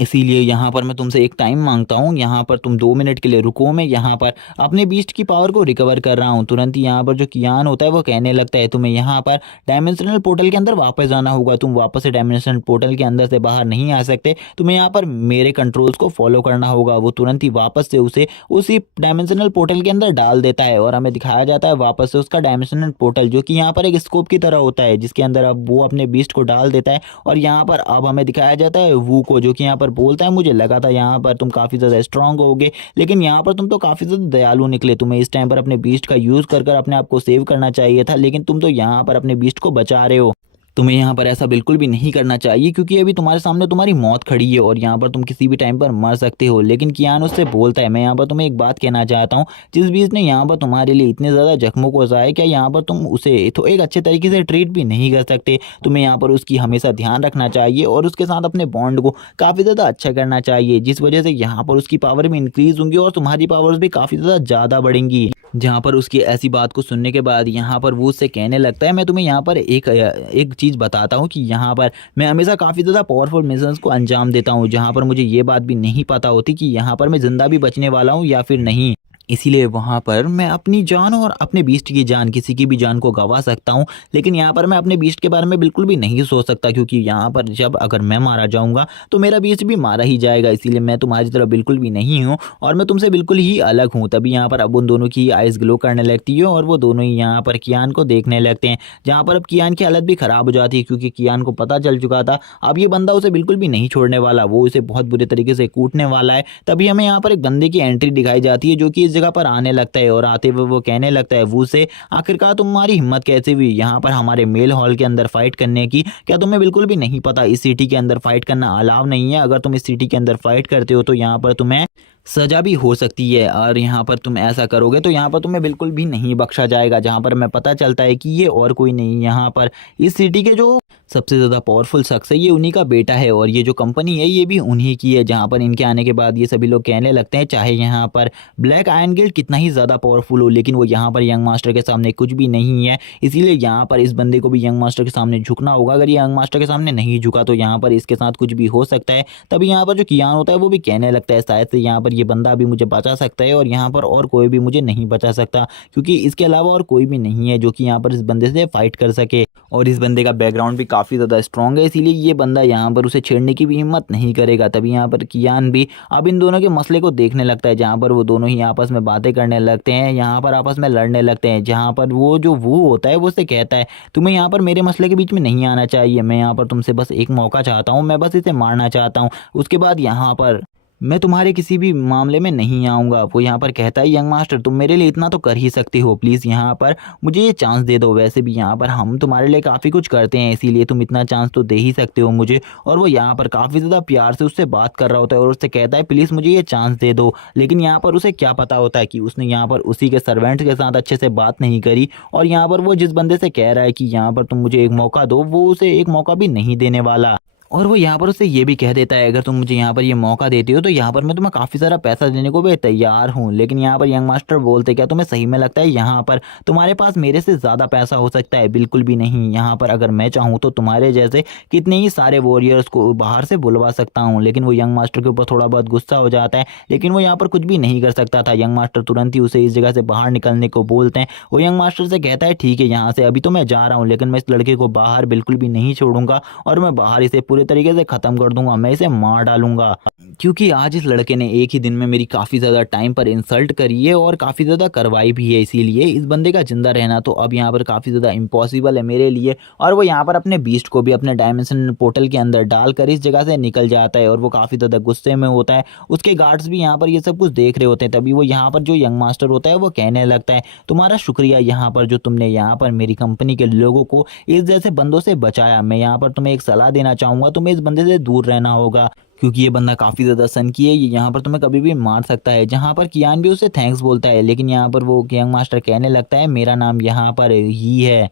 इसीलिए यहाँ पर मैं तुमसे एक टाइम मांगता हूँ, यहाँ पर तुम 2 मिनट के लिए रुको, मैं यहाँ पर अपने बीस्ट की पावर को रिकवर कर रहा हूँ। तुरंत ही यहाँ पर जो कियान होता है वो कहने लगता है तुम्हें यहाँ पर डायमेंशनल पोर्टल के अंदर वापस जाना होगा, तुम वापस से डायमेंशनल पोर्टल के अंदर से बाहर नहीं आ सकते, तुम्हें यहाँ पर मेरे कंट्रोल्स को फॉलो करना होगा। वो तुरंत ही वापस से उसे उसी डायमेंशनल पोर्टल के अंदर डाल देता है और हमें दिखाया जाता है वापस से उसका डायमेंशनल पोर्टल, जो कि यहाँ पर एक स्कोप की तरह होता है, जिसके अंदर अब वो अपने बीस्ट को डाल देता है। और यहाँ पर अब हमें दिखाया जाता है वू को, जो कि यहाँ पर बोलता है मुझे लगा था यहाँ पर तुम काफ़ी ज़्यादा स्ट्रांग होगे, लेकिन यहाँ पर तुम तो काफ़ी ज़्यादा दयालु निकले, तुम्हें इस टाइम पर अपने बीस्ट का यूज़ कर अपने आप को सेव करना चाहिए था, लेकिन तुम तो यहाँ पर अपने बीस्ट को बचा रहे हो। तुम्हें यहाँ पर ऐसा बिल्कुल भी नहीं करना चाहिए, क्योंकि अभी तुम्हारे सामने तुम्हारी मौत खड़ी है और यहाँ पर तुम किसी भी टाइम पर मर सकते हो। लेकिन कियान उससे बोलता है मैं यहाँ पर तुम्हें एक बात कहना चाहता हूँ, जिस बीच ने यहाँ पर तुम्हारे लिए इतने ज़्यादा जख्मों को सहा है, क्या यहाँ पर तुम उसे तो एक अच्छे तरीके से ट्रीट भी नहीं कर सकते? तुम्हें यहाँ पर उसकी हमेशा ध्यान रखना चाहिए और उसके साथ अपने बॉन्ड को काफ़ी ज़्यादा अच्छा करना चाहिए, जिस वजह से यहाँ पर उसकी पावर भी इंक्रीज़ होंगी और तुम्हारी पावर्स भी काफ़ी ज़्यादा बढ़ेंगी। जहाँ पर उसकी ऐसी बात को सुनने के बाद यहाँ पर वो उससे कहने लगता है मैं तुम्हें यहाँ पर एक चीज़ बताता हूँ कि यहाँ पर मैं हमेशा काफ़ी ज़्यादा पावरफुल मिशंस को अंजाम देता हूँ, जहाँ पर मुझे ये बात भी नहीं पता होती कि यहाँ पर मैं ज़िंदा भी बचने वाला हूँ या फिर नहीं। इसीलिए वहाँ पर मैं अपनी जान और अपने बीस्ट की जान, किसी की भी जान को गंवा सकता हूँ, लेकिन यहाँ पर मैं अपने बीस्ट के बारे में बिल्कुल भी नहीं सोच सकता, क्योंकि यहाँ पर जब अगर मैं मारा जाऊँगा तो मेरा बीस्ट भी मारा ही जाएगा। इसीलिए मैं तुम्हारी तरह बिल्कुल भी नहीं हूँ और मैं तुमसे बिल्कुल ही अलग हूँ। तभी यहाँ पर अब उन दोनों की आइज़ ग्लो करने लगती है और वो दोनों ही यहाँ पर कियान को देखने लगते हैं, जहाँ पर अब कियान की हालत भी ख़राब हो जाती है, क्योंकि कियान को पता चल चुका था अब ये बंदा उसे बिल्कुल भी नहीं छोड़ने वाला, वो उसे बहुत बुरे तरीके से कूटने वाला है। तभी हमें यहाँ पर एक बंदे की एंट्री दिखाई जाती है जो कि इस जगह पर आने लगता है और आते हुए वो कहने लगता है वो से आखिरकार तुम्हारी हिम्मत कैसे हुई यहाँ पर हमारे मेल हॉल के अंदर फाइट करने की? क्या तुम्हें बिल्कुल भी नहीं पता इस सिटी के अंदर फाइट करना अलाउ नहीं है? अगर तुम इस सिटी के अंदर फाइट करते हो तो यहाँ पर तुम्हें सज़ा भी हो सकती है और यहाँ पर तुम ऐसा करोगे तो यहाँ पर तुम्हें बिल्कुल भी नहीं बख्शा जाएगा। जहाँ पर हमें पता चलता है कि ये और कोई नहीं, यहाँ पर इस सिटी के जो सबसे ज़्यादा पावरफुल शख्स है ये उन्हीं का बेटा है और ये जो कंपनी है ये भी उन्हीं की है। जहाँ पर इनके आने के बाद ये सभी लोग कहने लगते हैं चाहे यहाँ पर ब्लैक आयरन गिल्ड कितना ही ज़्यादा पावरफुल हो, लेकिन वो यहाँ पर यंग मास्टर के सामने कुछ भी नहीं है। इसीलिए यहाँ पर इस बंदे को भी यंग मास्टर के सामने झुकना होगा। अगर ये यंग मास्टर के सामने नहीं झुका तो यहाँ पर इसके साथ कुछ भी हो सकता है। तभी यहाँ पर जो कियान होता है वो भी कहने लगता है शायद से यहाँ पर ये बंदा भी मुझे बचा सकता है और यहाँ पर और कोई भी मुझे नहीं बचा सकता, क्योंकि इसके अलावा और कोई भी नहीं है जो कि यहाँ पर इस बंदे से फाइट कर सके। और इस बंदे का बैकग्राउंड भी काफ़ी ज़्यादा स्ट्रॉन्ग है, इसीलिए ये बंदा यहाँ पर उसे छेड़ने की भी हिम्मत नहीं करेगा। तभी यहाँ पर कियान भी अब इन दोनों के मसले को देखने लगता है, जहाँ पर वो दोनों ही आपस में बातें करने लगते हैं, यहाँ पर आपस में लड़ने लगते हैं। जहाँ पर वो जो वो होता है वो उससे कहता है तुम्हें यहाँ पर मेरे मसले के बीच में नहीं आना चाहिए, मैं यहाँ पर तुमसे बस एक मौका चाहता हूँ, मैं बस इसे मारना चाहता हूँ, उसके बाद यहाँ पर मैं तुम्हारे किसी भी मामले में नहीं आऊँगा। वो यहाँ पर कहता है यंग मास्टर तुम मेरे लिए इतना तो कर ही सकते हो, प्लीज़ यहाँ पर मुझे ये चांस दे दो। वैसे भी यहाँ पर हम तुम्हारे लिए काफ़ी कुछ करते हैं, इसीलिए तुम इतना चांस तो दे ही सकते हो मुझे। और वो यहाँ पर काफ़ी ज़्यादा प्यार से उससे बात कर रहा होता है और उससे कहता है प्लीज़ मुझे ये चांस दे दो। लेकिन यहाँ पर उसे क्या पता होता है कि उसने यहाँ पर उसी के सर्वेंट्स के साथ अच्छे से बात नहीं करी और यहाँ पर वो जिस बंदे से कह रहा है कि यहाँ पर तुम मुझे एक मौका दो, वो उसे एक मौका भी नहीं देने वाला। और वो यहाँ पर उससे ये भी कह देता है अगर तुम मुझे यहाँ पर ये मौका देते हो तो यहाँ पर मैं तुम्हें काफ़ी सारा पैसा देने को भी तैयार हूँ। लेकिन यहाँ पर यंग मास्टर बोलते क्या तुम्हें सही में लगता है यहाँ पर तुम्हारे पास मेरे से ज़्यादा पैसा हो सकता है? बिल्कुल भी नहीं। यहाँ पर अगर मैं चाहूँ तो तुम्हारे जैसे कितने ही सारे वॉरियर्स को बाहर से बुलवा सकता हूँ। लेकिन वो यंग मास्टर के ऊपर थोड़ा बहुत गुस्सा हो जाता है, लेकिन वो यहाँ पर कुछ भी नहीं कर सकता था। यंग मास्टर तुरंत ही उसे इस जगह से बाहर निकलने को बोलते हैं। वो यंग मास्टर से कहता है ठीक है यहाँ से अभी तो मैं जा रहा हूँ, लेकिन मैं इस लड़के को बाहर बिल्कुल भी नहीं छोड़ूंगा और मैं बाहर इसे पूरे तरीके से ख़त्म कर दूंगा, मैं इसे मार डालूंगा। क्योंकि आज इस लड़के ने एक ही दिन में मेरी काफ़ी ज़्यादा टाइम पर इंसल्ट करी है और काफ़ी ज़्यादा करवाई भी है, इसीलिए इस बंदे का जिंदा रहना तो अब यहाँ पर काफ़ी ज़्यादा इम्पॉसिबल है मेरे लिए। और वो यहाँ पर अपने बीस्ट को भी अपने डायमेंशन पोर्टल के अंदर डालकर इस जगह से निकल जाता है और वो काफ़ी ज़्यादा गुस्से में होता है। उसके गार्ड्स भी यहाँ पर ये सब कुछ देख रहे होते हैं। तभी वो यहाँ पर जो यंग मास्टर होता है वो कहने लगता है तुम्हारा शुक्रिया यहाँ पर जो तुमने यहाँ पर मेरी कंपनी के लोगों को इस जैसे बंदों से बचाया। मैं यहाँ पर तुम्हें एक सलाह देना चाहूँगा, तुम्हें इस बंदे से दूर रहना होगा क्योंकि ये बंदा काफ़ी ज़्यादा सनकी है, ये यहाँ पर तुम्हें कभी भी मार सकता है। जहाँ पर कियान भी उसे थैंक्स बोलता है, लेकिन यहाँ पर वो यंग मास्टर कहने लगता है मेरा नाम यहाँ पर ही है।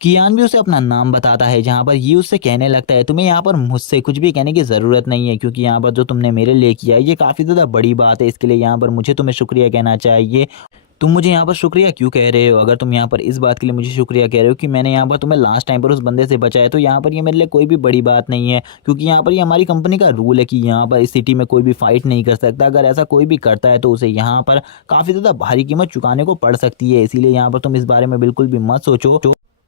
कियान भी उसे अपना नाम बताता है, जहाँ पर ये उससे कहने लगता है तुम्हें यहाँ पर मुझसे कुछ भी कहने की ज़रूरत नहीं है, क्योंकि यहाँ पर जो तुमने मेरे लिए किया है ये काफ़ी ज़्यादा बड़ी बात है। इसके लिए यहाँ पर मुझे तुम्हें शुक्रिया कहना चाहिए। तुम मुझे यहाँ पर शुक्रिया क्यों कह रहे हो? अगर तुम यहाँ पर इस बात के लिए मुझे शुक्रिया कह रहे हो कि मैंने यहाँ पर तुम्हें लास्ट टाइम पर उस बंदे से बचाया, तो यहाँ पर ये मेरे लिए कोई भी बड़ी बात नहीं है, क्योंकि यहाँ पर ये हमारी कंपनी का रूल है कि यहाँ पर इस सिटी में कोई भी फाइट नहीं कर सकता। अगर ऐसा कोई भी करता है तो उसे यहाँ पर काफ़ी ज़्यादा भारी कीमत चुकाने को पड़ सकती है। इसीलिए यहाँ पर तुम इस बारे में बिल्कुल भी मत सोचो।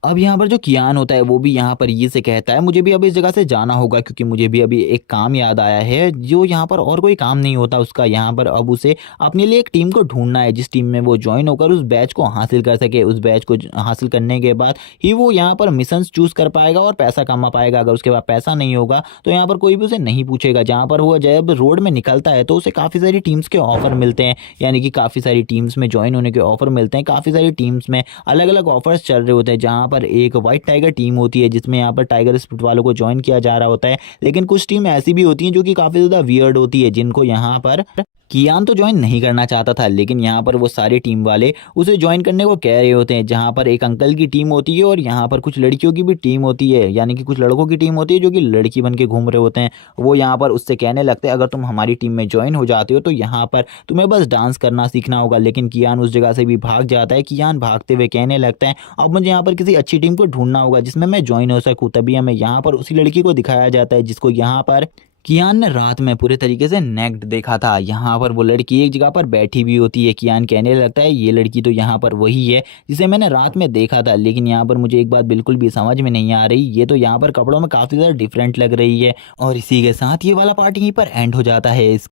अब यहाँ पर जो कियान होता है वो भी यहाँ पर ये से कहता है मुझे भी अब इस जगह से जाना होगा, क्योंकि मुझे भी अभी एक काम याद आया है जो यहाँ पर और कोई काम नहीं होता उसका। यहाँ पर अब उसे अपने लिए एक टीम को ढूंढना है जिस टीम में वो ज्वाइन होकर उस बैच को हासिल कर सके। उस बैच को हासिल करने के बाद ही वो यहाँ पर मिशंस चूज कर पाएगा और पैसा कमा पाएगा। अगर उसके पास पैसा नहीं होगा तो यहाँ पर कोई भी उसे नहीं पूछेगा। जहाँ पर वो जब रोड में निकलता है तो उसे काफ़ी सारी टीम्स के ऑफर मिलते हैं, यानी कि काफ़ी सारी टीम्स में ज्वाइन होने के ऑफर मिलते हैं। काफ़ी सारी टीम्स में अलग अलग ऑफर्स चल रहे होते हैं, जहाँ पर एक वाइट टाइगर टीम होती है जिसमें यहाँ पर टाइगर स्पिरिट वालों को ज्वाइन किया जा रहा होता है। लेकिन कुछ टीम ऐसी भी होती हैं जो कि काफ़ी ज़्यादा वियर्ड होती है, जिनको यहाँ पर कियान तो ज्वाइन नहीं करना चाहता था, लेकिन यहाँ पर वो सारे टीम वाले उसे ज्वाइन करने को कह रहे होते हैं। जहाँ पर एक अंकल की टीम होती है और यहाँ पर कुछ लड़कियों की भी टीम होती है, यानी कि कुछ लड़कों की टीम होती है जो कि लड़की बन के घूम रहे होते हैं। वो यहाँ पर उससे कहने लगते हैं अगर तुम हमारी टीम में ज्वाइन हो जाते हो तो यहाँ पर तुम्हें बस डांस करना सीखना होगा। लेकिन कियान उस जगह से भी भाग जाता है। कियान भागते हुए कहने लगता है अब मुझे यहाँ पर किसी अच्छी टीम को ढूंढना होगा जिसमें मैं ज्वाइन हो सकूँ। तभी हमें यहाँ पर उसी लड़की को दिखाया जाता है जिसको यहाँ पर कियान ने रात में पूरे तरीके से नेक्ड देखा था। यहाँ पर वो लड़की एक जगह पर बैठी भी होती है। कियान कहने लगता है ये लड़की तो यहाँ पर वही है जिसे मैंने रात में देखा था, लेकिन यहाँ पर मुझे एक बात बिल्कुल भी समझ में नहीं आ रही, ये तो यहाँ पर कपड़ों में काफ़ी ज़्यादा डिफरेंट लग रही है। और इसी के साथ ये वाला पार्ट यहीं पर एंड हो जाता है।